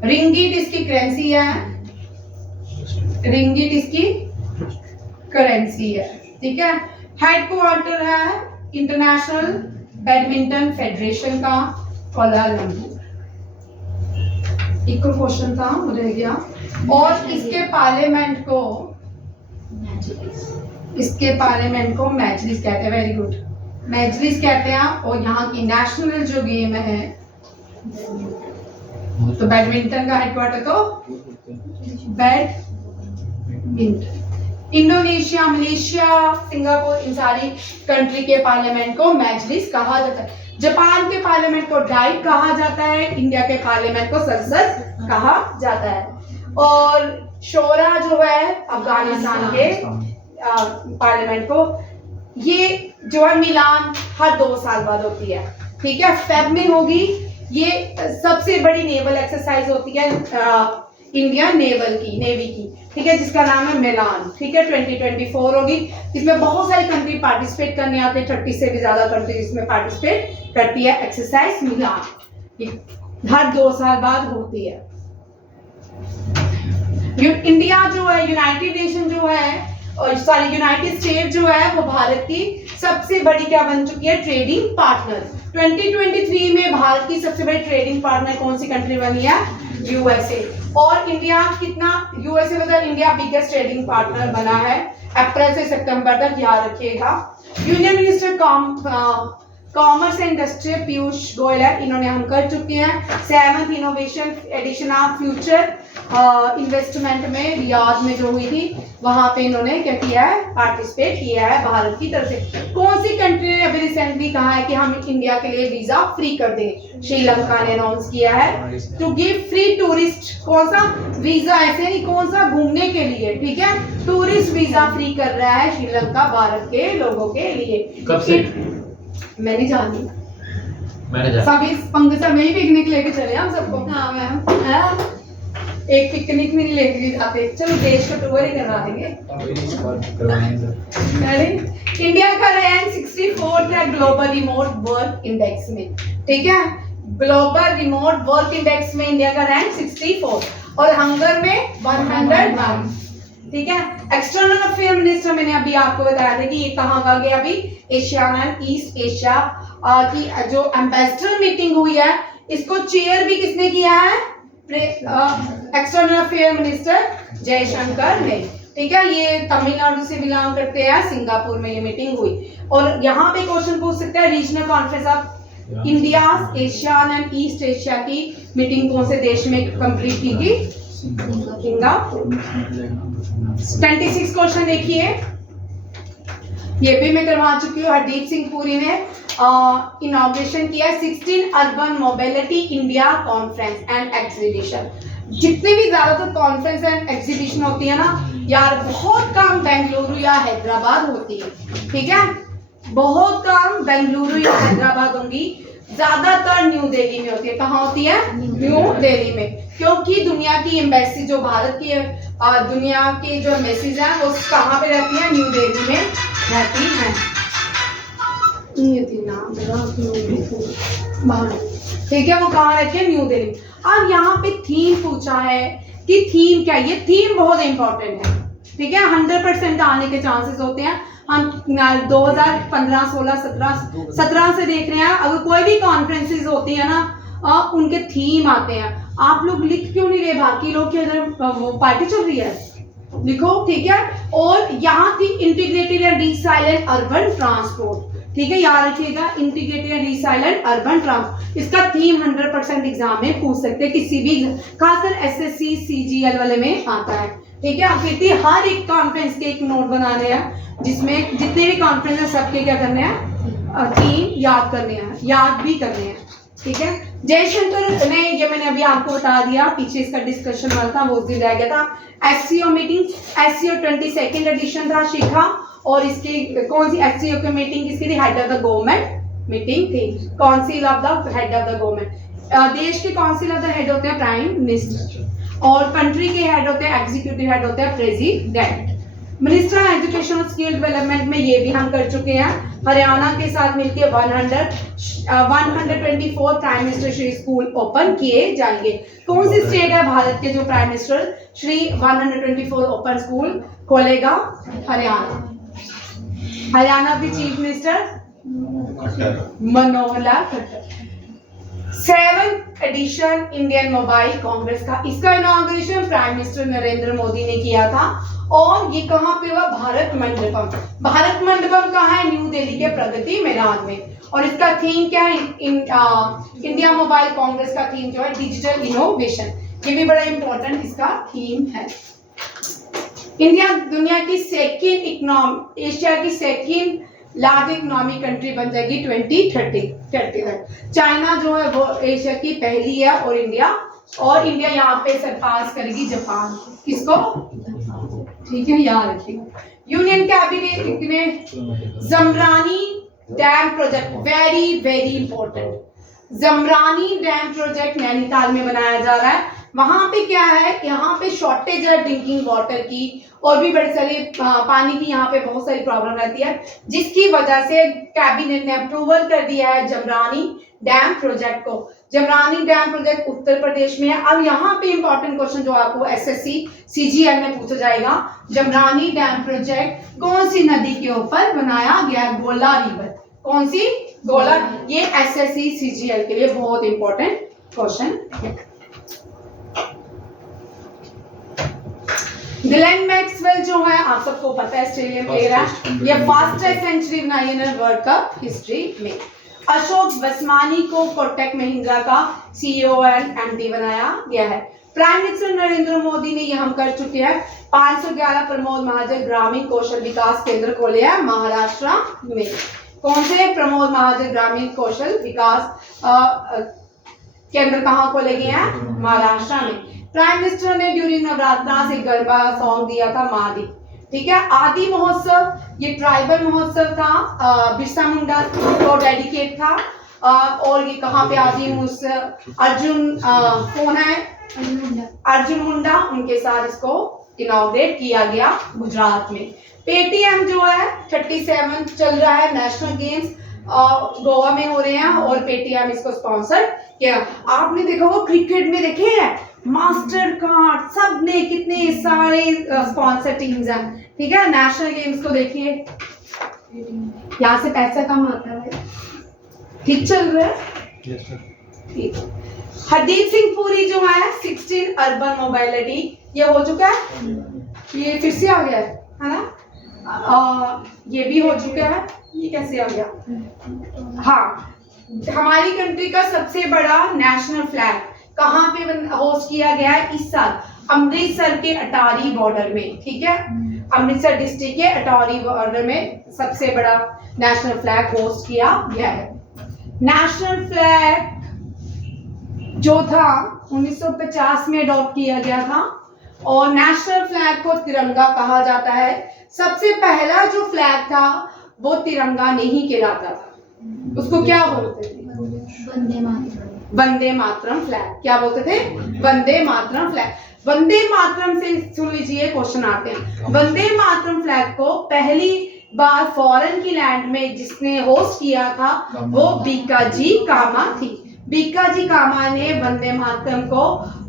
रिंगिट इसकी करेंसी है, रिंगिट इसकी करेंसी है, ठीक है। हेडक्वार्टर है इंटरनेशनल बैडमिंटन फेडरेशन का कोलालमपुर। एक क्वेश्चन था वो रह गया। और इसके पार्लियामेंट को मैजलिस कहते हैं, वेरी गुड, मैजलिस कहते हैं। और यहाँ की नेशनल जो गेम है तो बैडमिंटन का हेडक्वार्टर तो बैडमिंटन। इंडोनेशिया, मलेशिया, सिंगापुर, इन सारी कंट्री के पार्लियामेंट को मैजलिस कहा जाता है। जापान के पार्लियामेंट को डाइट कहा जाता है, इंडिया के पार्लियामेंट को संसद कहा जाता है। और शोरा जो है अफगानिस्तान के पार्लियामेंट को, ये जो है मिलान हर 2 साल बाद होती है, ठीक है, फेब में होगी। ये सबसे बड़ी नेवल एक्सरसाइज होती है इंडियन नेवी की, ठीक है, जिसका नाम है मिलान, ठीक है, 2024 होगी। इसमें बहुत सारी कंट्री पार्टिसिपेट करने आते हैं, 30 से भी ज्यादा कंट्री इसमें पार्टिसिपेट करती है। एक्सरसाइज मिलान हर 2 साल बाद होती है। इंडिया जो है, यूनाइटेड नेशन जो है, और सॉरी यूनाइटेड स्टेट जो है, वो भारत की सबसे बड़ी क्या बन चुकी है, ट्रेडिंग पार्टनर। 2023 में भारत की सबसे बड़ी ट्रेडिंग पार्टनर कौन सी कंट्री बनी है, यूएसए। और इंडिया कितना, यूएसए मतलब इंडिया बिगेस्ट ट्रेडिंग पार्टनर बना है अप्रैल से सितंबर तक, याद रखिएगा। Union minister commerce and industry Piyush Goyal है, इन्होंने हम कर चुके हैं। 7th innovation edition of future investment में रियाद में जो हुई थी, वहां पे इन्होंने क्या किया है, पार्टिसिपेट किया है भारत की तरफ से। कौन सी कंट्री ने अभी रिसेंटली कहा है कि हम इंडिया के लिए वीजा फ्री कर दें, श्रीलंका ने अनाउंस किया है टू गिव फ्री टूरिस्ट, कौन सा वीजा, ऐसे नहीं कौन सा, घूमने के लिए, ठीक है, टूरिस्ट वीजा फ्री कर रहा है श्रीलंका भारत के लोगों के लिए। कब से? मैं नहीं जानती, मैंने जाना। सब इस पंग से में ही पिकनिक लेके चले हम सबको। हाँ मैम, हाँ? एक पिकनिक में नहीं लेके जाते, चलो देश का टूर ही करवा देंगे। अरे इंडिया का रैंक 64 है ग्लोबल रिमोट वर्क इंडेक्स में, ठीक है, ग्लोबल रिमोट वर्क इंडेक्स में इंडिया का रैंक 64 और हंगर में 101, ठीक है। एक्सटर्नल अफेयर मिनिस्टर मैंने अभी आपको बताया था कि ये कहाँ का गया, अभी एशियान एंड ईस्ट एशिया की जो एम्बेसडर मीटिंग हुई है, इसको चेयर भी किसने किया है, एक्सटर्नल अफेयर मिनिस्टर जयशंकर ने, ठीक है। ये तमिलनाडु से बिलोंग करते हैं, सिंगापुर में ये मीटिंग हुई। और यहाँ पे क्वेश्चन पूछ सकते हैं, regional conference of India ASEAN and East Asia की मीटिंग कौन से देश में कंप्लीट की थी, सिंगापुर। 26 क्वेश्चन देखिए, ये भी मैं करवा चुकी हूँ। हरदीप सिंह पुरी ने इनॉग्रेशन किया 16 urban mobility India conference and exhibition. जितने भी ज्यादातर कॉन्फ्रेंस एंड एग्जीबिशन होती है ना यार, बहुत कम बेंगलुरु या हैदराबाद होती है, ठीक है, बहुत कम बेंगलुरु या हैदराबाद होंगी, ज्यादातर न्यू दिल्ली में होती है। कहाँ होती है, न्यू दिल्ली में, क्योंकि दुनिया की एम्बेसी जो भारत की दुनिया के जो एम्बेसीज हैं वो कहाँ पे रहती हैं, न्यू दिल्ली में रहती हैं। ठीक है, वो कहाँ रहती है, न्यू दिल्ली। अब यहाँ पे थीम पूछा है कि थीम क्या है, ये थीम बहुत इंपॉर्टेंट है, ठीक है, 100% आने के चांसेस होते हैं। हम 2015, 16, 17 से देख रहे हैं, अगर कोई भी कॉन्फ्रेंसेस होती है ना, उनके थीम आते हैं। आप लोग लिख क्यों नहीं रहे, बाकी लोग के इधर वो पार्टी चल रही है, लिखो, ठीक है। और यहाँ थी integrated and resilient urban transport, ठीक है, याद रखिएगा, integrated and resilient urban transport. इसका थीम 100% एग्जाम में पूछ सकते हैं, किसी भी, खासकर एसएससी सीजीएल वाले में आता है, ठीक है। कृति हर एक कॉन्फ्रेंस के एक नोट बनाने हैं, जिसमें जितने भी कॉन्फ्रेंस है सबके क्या करने हैं, थीम याद करने हैं, याद भी करने हैं, ठीक है। जयशंकर ने, ये मैंने अभी आपको बता दिया, पीछे इसका डिस्कशन वाला था, वो उस दिन रह गया था। SCO meeting, SCO 22nd addition था, शिखा, और इसकी कौन सी एससीओ की मीटिंग किसकी थी, head of the government meeting थी, council of the head of the government. देश के काउंसिल ऑफ द हेड होते हैं प्राइम मिनिस्टर, और कंट्री के हेड होते हैं, एग्जीक्यूटिव हेड होते हैं प्रेसिडेंट। मिनिस्टर ऑफ एजुकेशन और स्किल डेवलपमेंट में ये भी हम कर चुके हैं, हरियाणा के साथ मिलकर 124 prime minister Shri school open किए जाएंगे। कौन सी स्टेट है भारत के जो prime minister Shri 124 open school खोलेगा, हरियाणा। हरियाणा के chief minister Manohar Lal Khattar. 7th edition Indian mobile congress का, इसका inauguration prime minister Narendra Modi ने किया था, और ये कहाँ पे हुआ, भारत मंडपम। भारत मंडपम कहाँ है, न्यू दिल्ली के प्रगति मैदान में। और इसका थीम क्या है, इंडिया मोबाइल कांग्रेस का थीम जो है डिजिटल इनोवेशन, ये भी बड़ा इंपॉर्टेंट इसका थीम है। इंडिया दुनिया की सेकेंड इकोनॉमी, एशिया की सेकेंड लार्ज इकोनॉमिक कंट्री बन जाएगी 2030 तक। चाइना जो है वो एशिया की पहली है, और इंडिया यहाँ पे सरपास करेगी जापान, किसको, ठीक है, याद रखिएगा। यूनियन कैबिनेट ने Jamrani dam project, very very important, Jamrani dam project Nainital में बनाया जा रहा है। वहां पे क्या है, यहाँ पे शॉर्टेज है ड्रिंकिंग वाटर की और भी बड़े सारे पानी की यहाँ पे बहुत सारी प्रॉब्लम रहती है, जिसकी वजह से कैबिनेट ने अप्रूवल कर दिया है जमरानी डैम प्रोजेक्ट को। जमरानी डैम प्रोजेक्ट उत्तर प्रदेश में है। अब यहाँ पे इंपॉर्टेंट क्वेश्चन जो आपको एसएससी सीजीएल में पूछा जाएगा, जमरानी डैम प्रोजेक्ट कौन सी नदी के ऊपर बनाया गया? गोला रिवर। कौन सी? गोला। ये एसएससी सीजीएल के लिए बहुत इंपॉर्टेंट क्वेश्चन है। ग्लेन मैक्सवेल जो है आप सबको पता है ऑस्ट्रेलियन प्लेयर है, ये फास्टेस्ट सेंचुरी बनाई है वर्ल्ड कप हिस्ट्री में। अशोक वसमानी को कोटक महिंद्रा का सीईओ एंड एमडी बनाया गया है। प्राइम मिनिस्टर नरेंद्र मोदी ने ये हम कर चुके हैं 511 प्रमोद महाजन ग्रामीण कौशल विकास केंद्र खोले हैं महाराष्ट्र में। कौन से? प्रमोद महाजन ग्रामीण कौशल विकास केंद्र कहाँ खोले गए हैं? महाराष्ट्र में। प्राइम मिनिस्टर ने ड्यूरिंग नवरात्रा से गरबा सॉन्ग दिया था मादी। ठीक है। आदि महोत्सव ये ट्राइबल महोत्सव था, बिरसा मुंडा को डेडिकेट था। और ये कहाँ पे आदि महोत्सव? अर्जुन कौन है? अर्जुन मुंडा, उनके साथ इसको इनॉग्रेट किया गया गुजरात में। पेटीएम जो है 37 चल रहा है नेशनल गेम्स गोवा में हो रहे हैं और पेटीएम इसको स्पॉन्सर किया। आपने देखा होगा क्रिकेट में देखे हैं मास्टर कार्ड, सब ने कितने सारे स्पॉन्सर टीम्स हैं। ठीक है। नेशनल गेम्स को देखिए, यहाँ से पैसा कम आता है। ठीक चल रहा है। Yes sir. ठीक। हरदीप सिंह पुरी जो है 16 अर्बन मोबिलिटी ये हो चुका है, ये फिर से आ गया है ना? ये भी हो चुका है। ये कैसे आ गया? हाँ, हमारी कंट्री का सबसे बड़ा नेशनल फ्लैग कहाँ पे होस्ट किया गया है इस साल? अमृतसर के अटारी बॉर्डर में। ठीक है। अमृतसर डिस्ट्रिक्ट के अटारी बॉर्डर में सबसे बड़ा नेशनल फ्लैग होस्ट किया गया है। नेशनल फ्लैग जो था 1950 में अडॉप्ट किया गया था और नेशनल फ्लैग को तिरंगा कहा जाता है। सबसे पहला जो फ्लैग था वो तिरंगा नहीं कहलाता था, उसको क्या बोलते थे? वंदे मातरम। वंदे मातरम फ्लैग। क्या बोलते थे? वंदे मातरम फ्लैग। वंदे मातरम से सुन लीजिए क्वेश्चन आते हैं। वंदे मातरम फ्लैग को पहली बार फॉरेन की लैंड में जिसने होस्ट किया था वो बीकाजी कामा थी। बीकाजी कामा ने वंदे मातरम को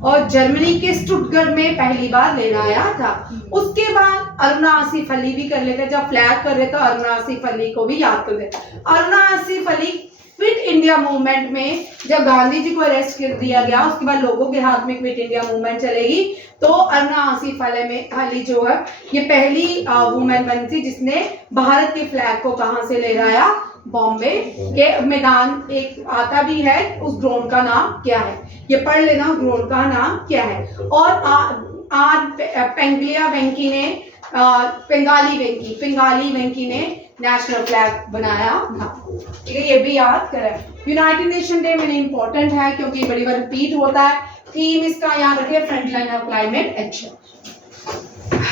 और जर्मनी के स्टुटगर्ट में पहली बार ले आया था। उसके बाद अरुणा आसिफ अली भी कर लेते, जब फ्लैग कर रहे तो अरुणा आसिफ अली को भी याद कर लेते। Aruna Asif Ali quit India movement में जब गांधी जी को अरेस्ट कर दिया गया, उसके बाद लोगों के हाथ में क्विट इंडिया मूवमेंट चलेगी, तो अरुणा आसिफ अली जो है ये पहली वुमेन बनी थी जिसने भारत के फ्लैग को कहां से ले आया? बॉम्बे के मैदान एक आता भी है, उस ड्रोन का नाम क्या है? ये पढ़ लेना, उस ड्रोन का नाम क्या है। और पेंगलिया वेंकी ने पिंगाली वेंकी ने नेशनल फ्लैग बनाया था। ठीक है, ये भी याद करें। यूनाइटेड नेशन डे मैंने इंपॉर्टेंट है क्योंकि बड़ी बार रिपीट होता है। थीम इसका याद रखिए, front line of climate action.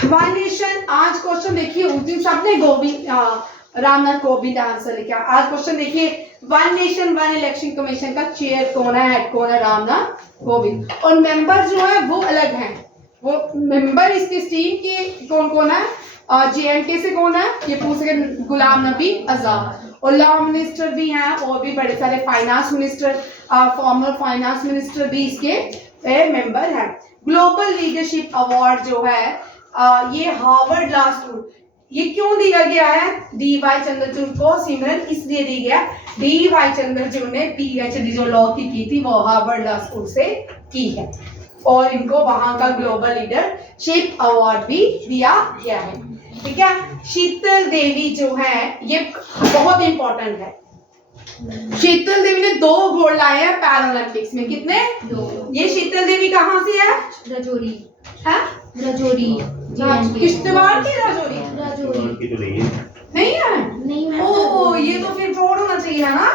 One nation, आज क्वेश्चन देखिए, उस दिन सबने रामनाथ कोविंद आंसर लिखा। आज क्वेश्चन देखिए, one nation one election commission का चेयर कौन है, हेड कौन है? रामनाथ कोविंद। और मेंबर जो है वो अलग हैं, वो मेंबर इसकी टीम के कौन कौन है? JNK से कौन है? ये पूछ सके, गुलाम नबी आजाद। और लॉ मिनिस्टर भी हैं और भी बड़े सारे finance minister, former finance minister भी इसके मेंबर हैं। ग्लोबल लीडरशिप अवार्ड जो है ये हार्वर्ड लॉ स्कूल, ये क्यों दिया गया है? DY चंद्रचूड़ को सिमरन इसलिए दी गया, DY चंद्रचूड़ ने PhD जो लॉ की थी वो हार्वर्ड लॉ स्कूल से की है और इनको वहां का ग्लोबल लीडरशिप अवार्ड भी दिया गया है। ठीक है। शीतल देवी जो है ये बहुत इंपॉर्टेंट है। शीतल देवी ने 2 गोल्ड लाए हैं पैरालंपिक्स में। कितने? 2। ये शीतल देवी कहाँ से है? राजौरी। है? राजौरी। किश्तवाड़ की राजौरी? राजौरी की तो नहीं है। नहीं है। ओ, ये तो फिर फ्रॉड होना चाहिए है ना?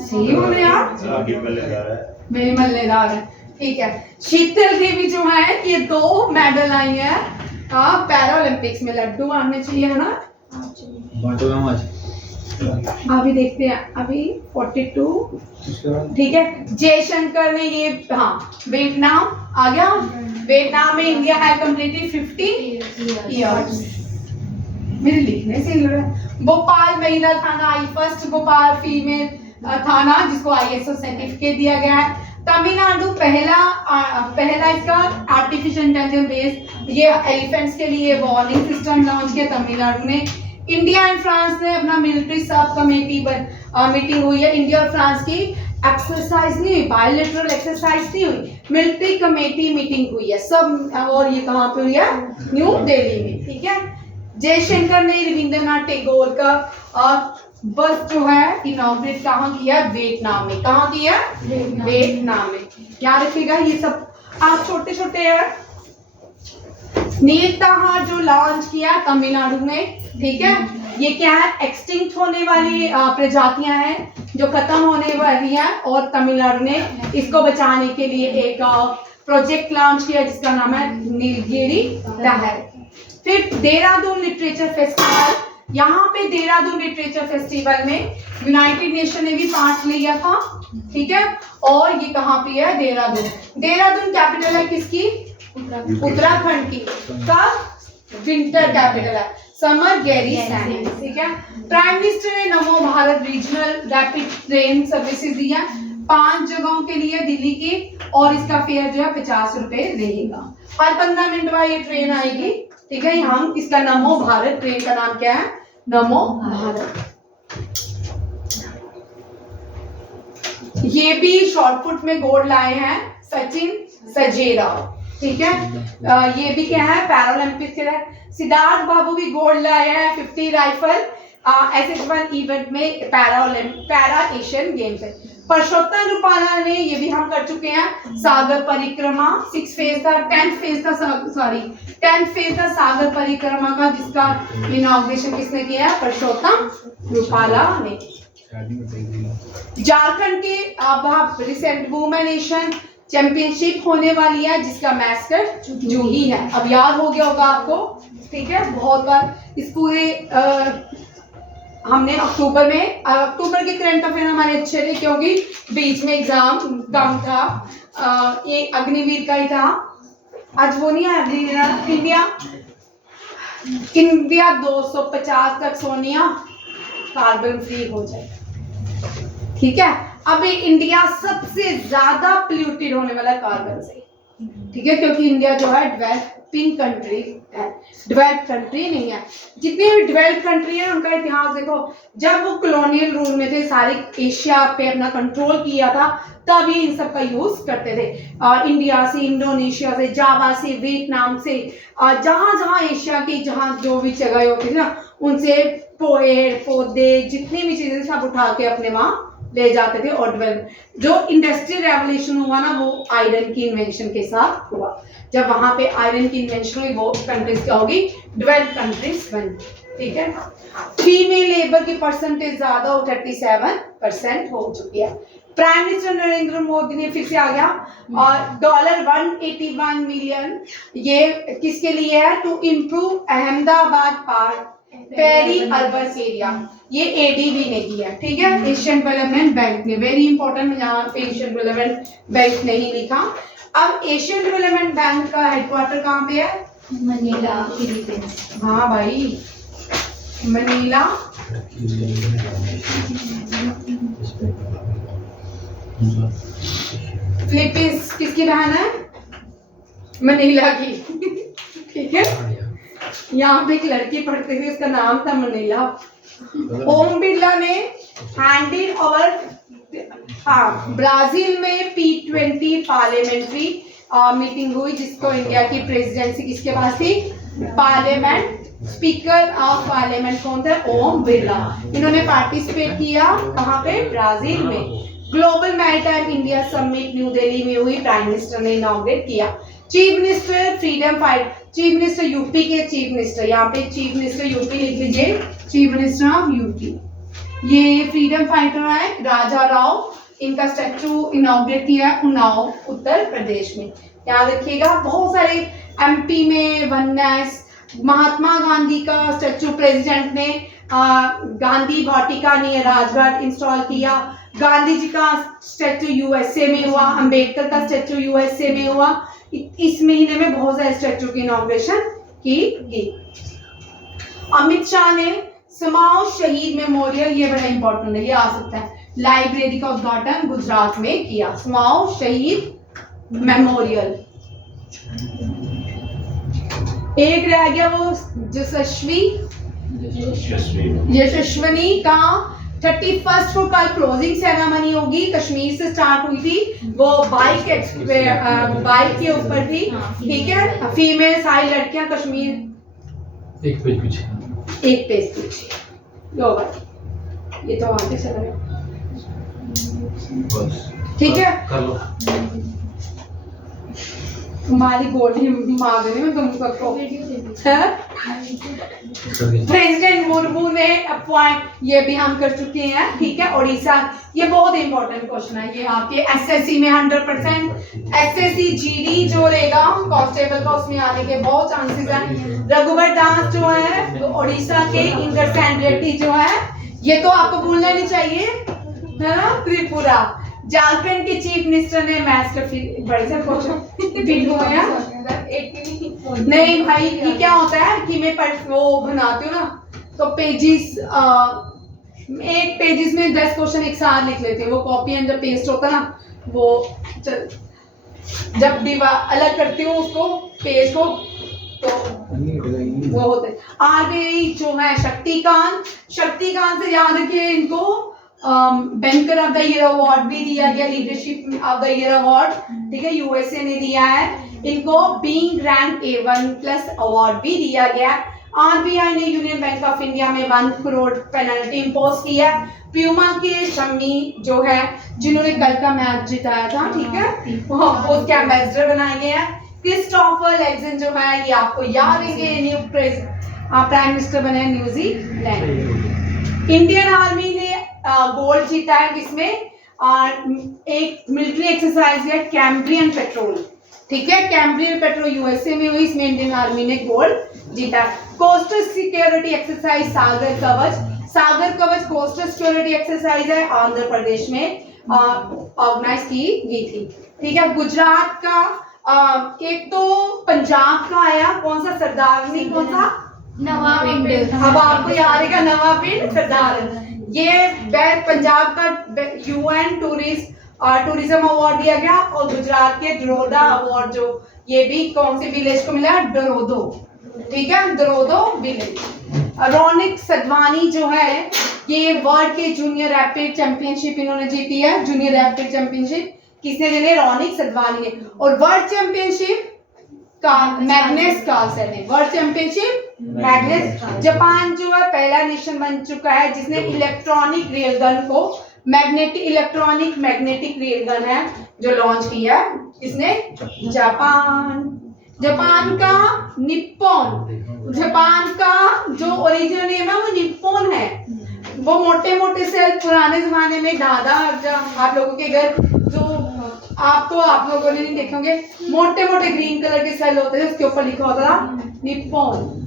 सही बोले यार, आगे मल्लेदार है। मेरी मल्लेदार है। ठीक है। शीतल देवी जो है ये 2 मेडल आई है पैरालंपिक्स में। लड्डू आने चाहिए है ना? बांटो ना आज। अभी देखते हैं, अभी 42, ठीक है। जयशंकर ने ये, हाँ, वियतनाम आ गया। वियतनाम में इंडिया है कम्प्लीटली 50 ईयर्स। मेरे लिखने से ही लग रहा है। भोपाल महिला थाना, आई फर्स्ट भोपाल फीमेल थाना जिसको ISO सर्टिफिकेट दिया गया है। तमिलनाडु पहला इसका आर्टिफिशियल इंटेलिजेंस बेस्ड ये एलिफेंट्स के लिए वार्निंग सिस्टम लॉन्च किया तमिलनाडु ने। इंडिया एंड फ्रांस ने अपना मिलिट्री सब कमेटी मीटिंग हुई है। इंडिया और फ्रांस की एक्सरसाइज नहीं हुई, बायोलेटरल एक्सरसाइज नहीं हुई, मिलिट्री कमेटी मीटिंग हुई है सब। और ये कहाँ पे हुई है? न्यू दिल्ली में, ठीक है। जयशंकर ने रविंद्रनाथ टैगोर का बस जो है इनॉग्रेट कहाँ किया? वियतनाम में। कहाँ किया? वियतनाम में। याद रखिएगा ये सब आप छोटे छोटे है। नेता जो लॉन्च किया तमिलनाडु में, ठीक है। ये क्या है? एक्सटिंक्ट होने वाली प्रजातियां हैं जो खत्म होने वाली हैं, और तमिलनाडु ने इसको बचाने के लिए एक प्रोजेक्ट लॉन्च किया जिसका नाम है नीलगिरी लहर। फिर देहरादून लिटरेचर फेस्टिवल, यहाँ पे देहरादून लिटरेचर फेस्टिवल में यूनाइटेड नेशन ने भी पार्ट लिया था, ठीक है। और ये कहाँ पे है? देहरादून। देहरादून कैपिटल है किसकी? उत्तराखंड की। का विंटर कैपिटल है, समर गैरी सैनी, ठीक है। प्राइम मिनिस्टर ने Namo Bharat regional rapid train services दी है 5 जगहों के लिए दिल्ली की, और इसका फेयर जो है 50 रुपए रहेगा। हर 15 मिनट बाद ये ट्रेन आएगी, ठीक है। हम इसका नमो भारत ट्रेन का नाम क्या है? नमो भारत। ये भी शॉर्टपुट में गोल्ड लाए हैं सचिन सजेरा, ठीक है। ये भी क्या है? पैरालंपिक के लिए सिद्धार्थ बाबू भी गोल्ड लाए हैं 50 राइफल SS1 इवेंट में पैरा एशियन गेम्स है। परसोत्तम रूपाला ने, ये भी हम कर चुके हैं, सागर परिक्रमा 10th फेज था सागर परिक्रमा का, जिसका इनॉग्रेशन किसने किया है? परसोत्तम रूपाला ने। झारखंड के अब रिसेंट वुमेन एशियन चैंपियनशिप होने वाली है जिसका मैस्टर जूही है। अब याद हो गया होगा आपको, ठीक है। बहुत बार इस पूरे हमने अक्टूबर के करंट अफेयर हमारे अच्छे थे क्योंकि बीच में एग्जाम कम था। ये अग्निवीर का ही था, आज वो नहीं है अग्निवीर। इंडिया 250 तक सोनिया कार्बन फ्री हो जाए, ठीक है। अभी इंडिया सबसे ज्यादा पोल्यूटेड होने वाला है कार्बन से, ठीक है, क्योंकि इंडिया जो है डेवलपिंग कंट्री है, डेवलप्ड कंट्री नहीं है। जितनी भी डेवलप्ड कंट्री है उनका इतिहास देखो, जब वो कॉलोनियल रूल में थे, सारे एशिया पे अपना कंट्रोल किया था, तब ये इन सब का यूज करते थे। इंडिया से, इंडोनेशिया से, जावा से, वियतनाम से, जहां जहां एशिया की जहां जो भी जगह होती थी ना, उनसे पेड़ पौधे जितनी भी चीजें सब उठा के अपने वहां ले जाते थे। और जो इंडस्ट्रियल रेवोल्यूशन हुआ ना, वो आयरन की इन्वेंशन के साथ हुआ। जब वहां पे आयरन की इन्वेंशन हुई, वो कंट्रीज क्या होगी? डेवलप्ड कंट्रीज बन, ठीक है। फीमेल लेबर की परसेंटेज ज्यादा हो, 37% हो चुकी है। प्राइम मिनिस्टर नरेंद्र मोदी ने फिर से आ गया, और $181 मिलियन ये किसके लिए है? To improve Ahmedabad park peri urban area. ये ADB ने किया, ठीक है, एशियन डेवलपमेंट बैंक ने। वेरी इंपॉर्टेंट, यहाँ पे एशियन डेवलपमेंट बैंक नहीं लिखा। अब एशियन डेवलपमेंट बैंक का हेडक्वार्टर कहाँ पे है? Manila, Philippines. हाँ भाई, मनीला। फिलीपींस किसकी बहन है? मनीला की, ठीक है। यहाँ पे एक लड़की पढ़ती थी, उसका नाम था मनीला। ओम बिरला ने हैंडेड ओवर, हाँ, ब्राजील में P20 पार्लियामेंट्री मीटिंग हुई, जिसको इंडिया की प्रेसिडेंसी किसके पास थी? पार्लियामेंट। स्पीकर ऑफ पार्लियामेंट कौन थे? ओम बिरला। इन्होंने पार्टिसिपेट किया कहाँ पे? ब्राजील में। Global maritime India summit new Delhi में हुई, प्राइम मिनिस्टर ने इनॉग्रेट किया। Chief minister freedom fight, chief minister UP के चीफ मिनिस्टर, यहाँ पे चीफ मिनिस्टर यूपी लिख लीजिए, चीफ मिनिस्टर ऑफ यूपी। ये फ्रीडम फाइटर है राजा राव, इनका स्टैचू इनॉग्रेट किया है उन्नाव उत्तर प्रदेश में। याद रखिएगा, बहुत सारे MP में वननेस, महात्मा गांधी का स्टैचू प्रेसिडेंट ने गांधी वाटिका नियर राजघाट इंस्टॉल किया, गांधी जी का स्टैचू यूएसए में हुआ, अंबेडकर का स्टैचू यूएसए में हुआ। इस महीने में बहुत सारे स्टैचू की इनॉग्रेशन की गई। अमित शाह ने समाओ शहीद मेमोरियल, ये बड़ा इंपॉर्टेंट है, ये आ सकता है, लाइब्रेरी का उद्घाटन गुजरात में किया। समाओ शहीद मेमोरियल। एक रह गया वो यशस्विनी का 31st को कल क्लोजिंग सेरेमनी होगी। कश्मीर से स्टार्ट हुई थी, वो बाइक के ऊपर थी, ठीक है। फीमेल सारी लड़कियां कश्मीर। एक पेज पीछे लो भाई, ये तो आगे चला गया, बस ठीक है। कर लो। तुम्हारी गोली मांगने में तुम सबको प्रेसिडेंट मुर्मू ने अपॉइंट, ये भी हम कर चुके हैं, ठीक है। उड़ीसा, ये बहुत इंपॉर्टेंट क्वेश्चन है, ये आपके एसएससी में 100%, एसएससी जीडी जो रहेगा कांस्टेबल का, उसमें आने के बहुत चांसेस हैं। रघुवर दास जो है तो उड़ीसा के, इंद्रसेन रेड्डी जो है, ये तो आपको भूलना नहीं चाहिए, है ना। त्रिपुरा, झारखंड के चीफ मिनिस्टर ने मैथ्स का बड़े से नहीं भाई, ये क्या होता है कि मैं वो बनाती हूँ ना, तो पेजेस, एक पेजेस में 10 क्वेश्चन एक साथ लिख लेते हैं, वो कॉपी एंड जब पेस्ट होता है ना, वो जब अलग करती हूँ उसको पेज को, तो वो होते हैं। आरबीआई जो है शक्तिकांत से याद रखिए इनको, banker of the year award भी दिया गया, leadership of the year award, ठीक है, यूएसए ने दिया है इनको। बीइंग रैंक A1+ अवार्ड भी दिया गया। आरबीआई ने यूनियन बैंक ऑफ इंडिया में 1 करोड़ पेनल्टी इंपोज किया। प्यूमा के शम्मी जो है, जिन्होंने कल का मैच जिताया था, ठीक है, वो उसके एम्बेसडर बनाए गए हैं। क्रिस्टोफर लेक्सन जो है, ये आपको याद है, न्यू प्राइम मिनिस्टर बने न्यूजीलैंड। इंडियन आर्मी ने गोल्ड जीता है किसमें, एक मिलिट्री एक्सरसाइज है कैम्ब्रियन पेट्रोल, ठीक है, कैम्ब्रियन पेट्रोल यूएसए में हुई, इसमें इंडियन आर्मी ने गोल्ड जीता। कोस्टल सिक्योरिटी एक्सरसाइज सागर कवच कोस्टल सिक्योरिटी एक्सरसाइज है, आंध्र प्रदेश में ऑर्गेनाइज की गई थी, ठीक है। गुजरात का एक तो पंजाब का आया, कौन सा, सरदारनी, कौन सा, नवापिंड। अब आपको याद है नवापिंड सरदार, ये पंजाब का यूएन टूरिज्म अवार्ड दिया गया। और गुजरात के दरोदा अवार्ड, जो ये भी कौन से विलेज को मिला, दरोदो, ठीक है, दरोदो विलेज। रौनिक सदवानी जो है, ये वर्ल्ड के जूनियर रैपिड चैंपियनशिप इन्होंने जीती है, जूनियर रैपिड चैंपियनशिप किसने जीती, रौनिक सदवानी ने। और वर्ल्ड चैंपियनशिप का मैग्नेस कार्लसन ने, वर्ल्ड चैंपियनशिप मैग्नेस। जापान जो है पहला नेशन बन चुका है जिसने इलेक्ट्रॉनिक रेल गन को, इलेक्ट्रॉनिक मैग्नेटिक रेल गन है जो लॉन्च किया है, इसने जापान का निप्पॉन, जापान का जो ओरिजिनल नेम है वो निप्पॉन है। वो मोटे मोटे सेल पुराने जमाने में दादा आप लोगों के घर, जो आप लोगों ने नहीं देखे होंगे, मोटे मोटे ग्रीन कलर के सेल होते थे, उसके ऊपर लिखा होता था निप्पॉन।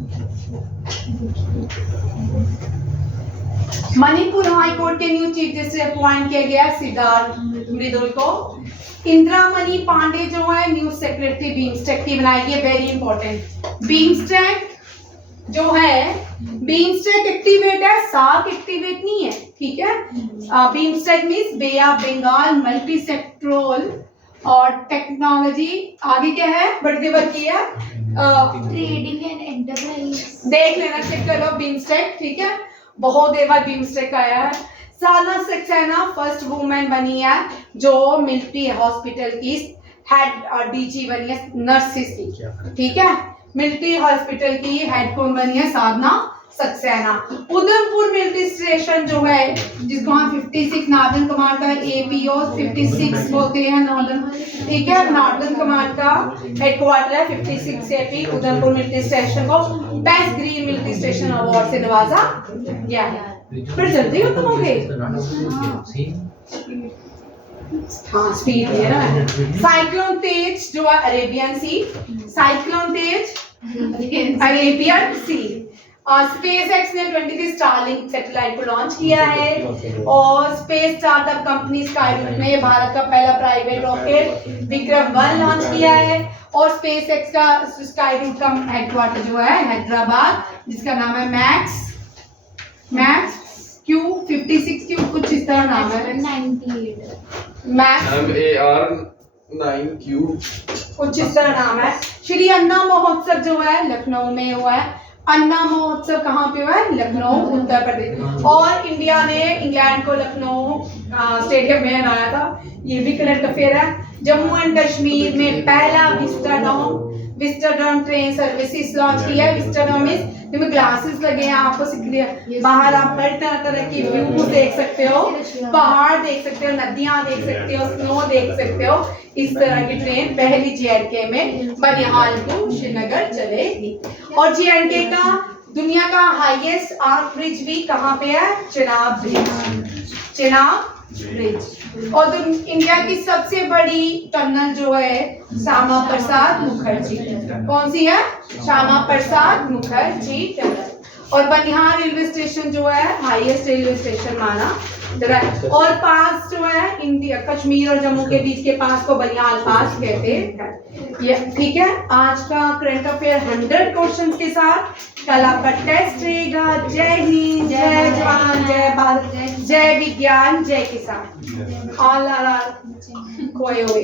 मणिपुर हाई कोर्ट के न्यू चीफ जस्टिस अपॉइंट किया गया सिद्धार्थ मृदुल को। इंदिरामणि पांडे जो है न्यू सेक्रेटरी बीमस्टेक की बनाई है, वेरी इंपॉर्टेंट। बीमस्टेक जो है, बीमस्टेक एक्टिवेट है, सार्क एक्टिवेट नहीं है, ठीक है। BIMSTEC means bay of Bengal multi sectoral और टेक्नोलॉजी, आगे क्या है, बढ़ती बढ़ती है ट्रेडिंग एंड एंटरप्राइज, देख लेना, चेक कर लो बीमस्टेक, ठीक है, बहुत देर बाद बीमस्टेक आया है। साधना सक्सेना फर्स्ट वुमेन बनी है जो मिलिट्री हॉस्पिटल की हेड डीजी बनी है, नर्सिस की, ठीक है, मिलिट्री हॉस्पिटल की हेड कौन बनी है, साधना सक्सेना। उधमपुर मिलिट्री स्टेशन जो है, जिसको हम 56 नॉर्दर्न कमांड का एपीओ 56 बोलते हैं नॉर्दर्न, ठीक है, नॉर्दर्न कमांड का हेडक्वार्टर है 56 एपी। उधमपुर मिलिट्री स्टेशन को best green military station award से नवाजा गया है। फिर जल्दी खत्म हो गए, हाँ स्पीड है ना। साइक्लोन तेज जो है अरेबियन सी, साइक्लोन तेज अरेबियन सी। स्पेस एक्स ने 23 स्टारलिंक सैटेलाइट को लॉन्च किया है और स्पेस स्टार्टअप कंपनी स्काईरूट ने भारत का पहला प्राइवेट रॉकेट विक्रम-1 लॉन्च किया है और स्पेस एक्स का स्काईरूट का हेडक्वार्टर जो है हैदराबाद, जिसका नाम है मैक्स Q56 क्यू कुछ इस तरह नाम है, 98 मैक्स MAR9Q कुछ इस तरह नाम है। श्री अन्ना महोत्सव जो है लखनऊ में हुआ है। अन्ना महोत्सव कहाँ पे हुआ है? लखनऊ, उत्तर प्रदेश। और इंडिया ने इंग्लैंड को लखनऊ स्टेडियम में हराया था। ये भी करंट अफेयर है। जम्मू एंड कश्मीर में पहला विस्टाडोम ट्रेन सर्विसेज लॉन्च किया है। विस्टाडोम इसमें ग्लासेस लगे हैं, आपको सिक्योर बाहर आप हर तरह तरह की व्यू देख सकते हो, पहाड़ देख सकते हो, नदियां देख सकते हो, स्नो देख सकते हो। इस तरह की ट्रेन पहली जेएंडके में बनिहाल टू श्रीनगर चलेगी। और जेएंडके का दुनिया का हाईएस्ट आर्क ब्रिज भी कहाँ पे है? चिनाब ब्रिज। और इंडिया की सबसे बड़ी टनल जो है श्यामा प्रसाद मुखर्जी, कौन सी है? श्यामा प्रसाद मुखर्जी टनल। और बनिहाल रेलवे स्टेशन जो है हाईएस्ट रेलवे स्टेशन माना। और पास जो है इंडिया कश्मीर और जम्मू के बीच के पास को बनिहाल पास कहते हैं। ये ठीक है। आज का करंट अफेयर 100 क्वेश्चंस के साथ। कल आपका टेस्ट रहेगा। जय हिंद, जय जवान, जय भारत, जय विज्ञान, जय किसान। ऑल आर खोए हुए।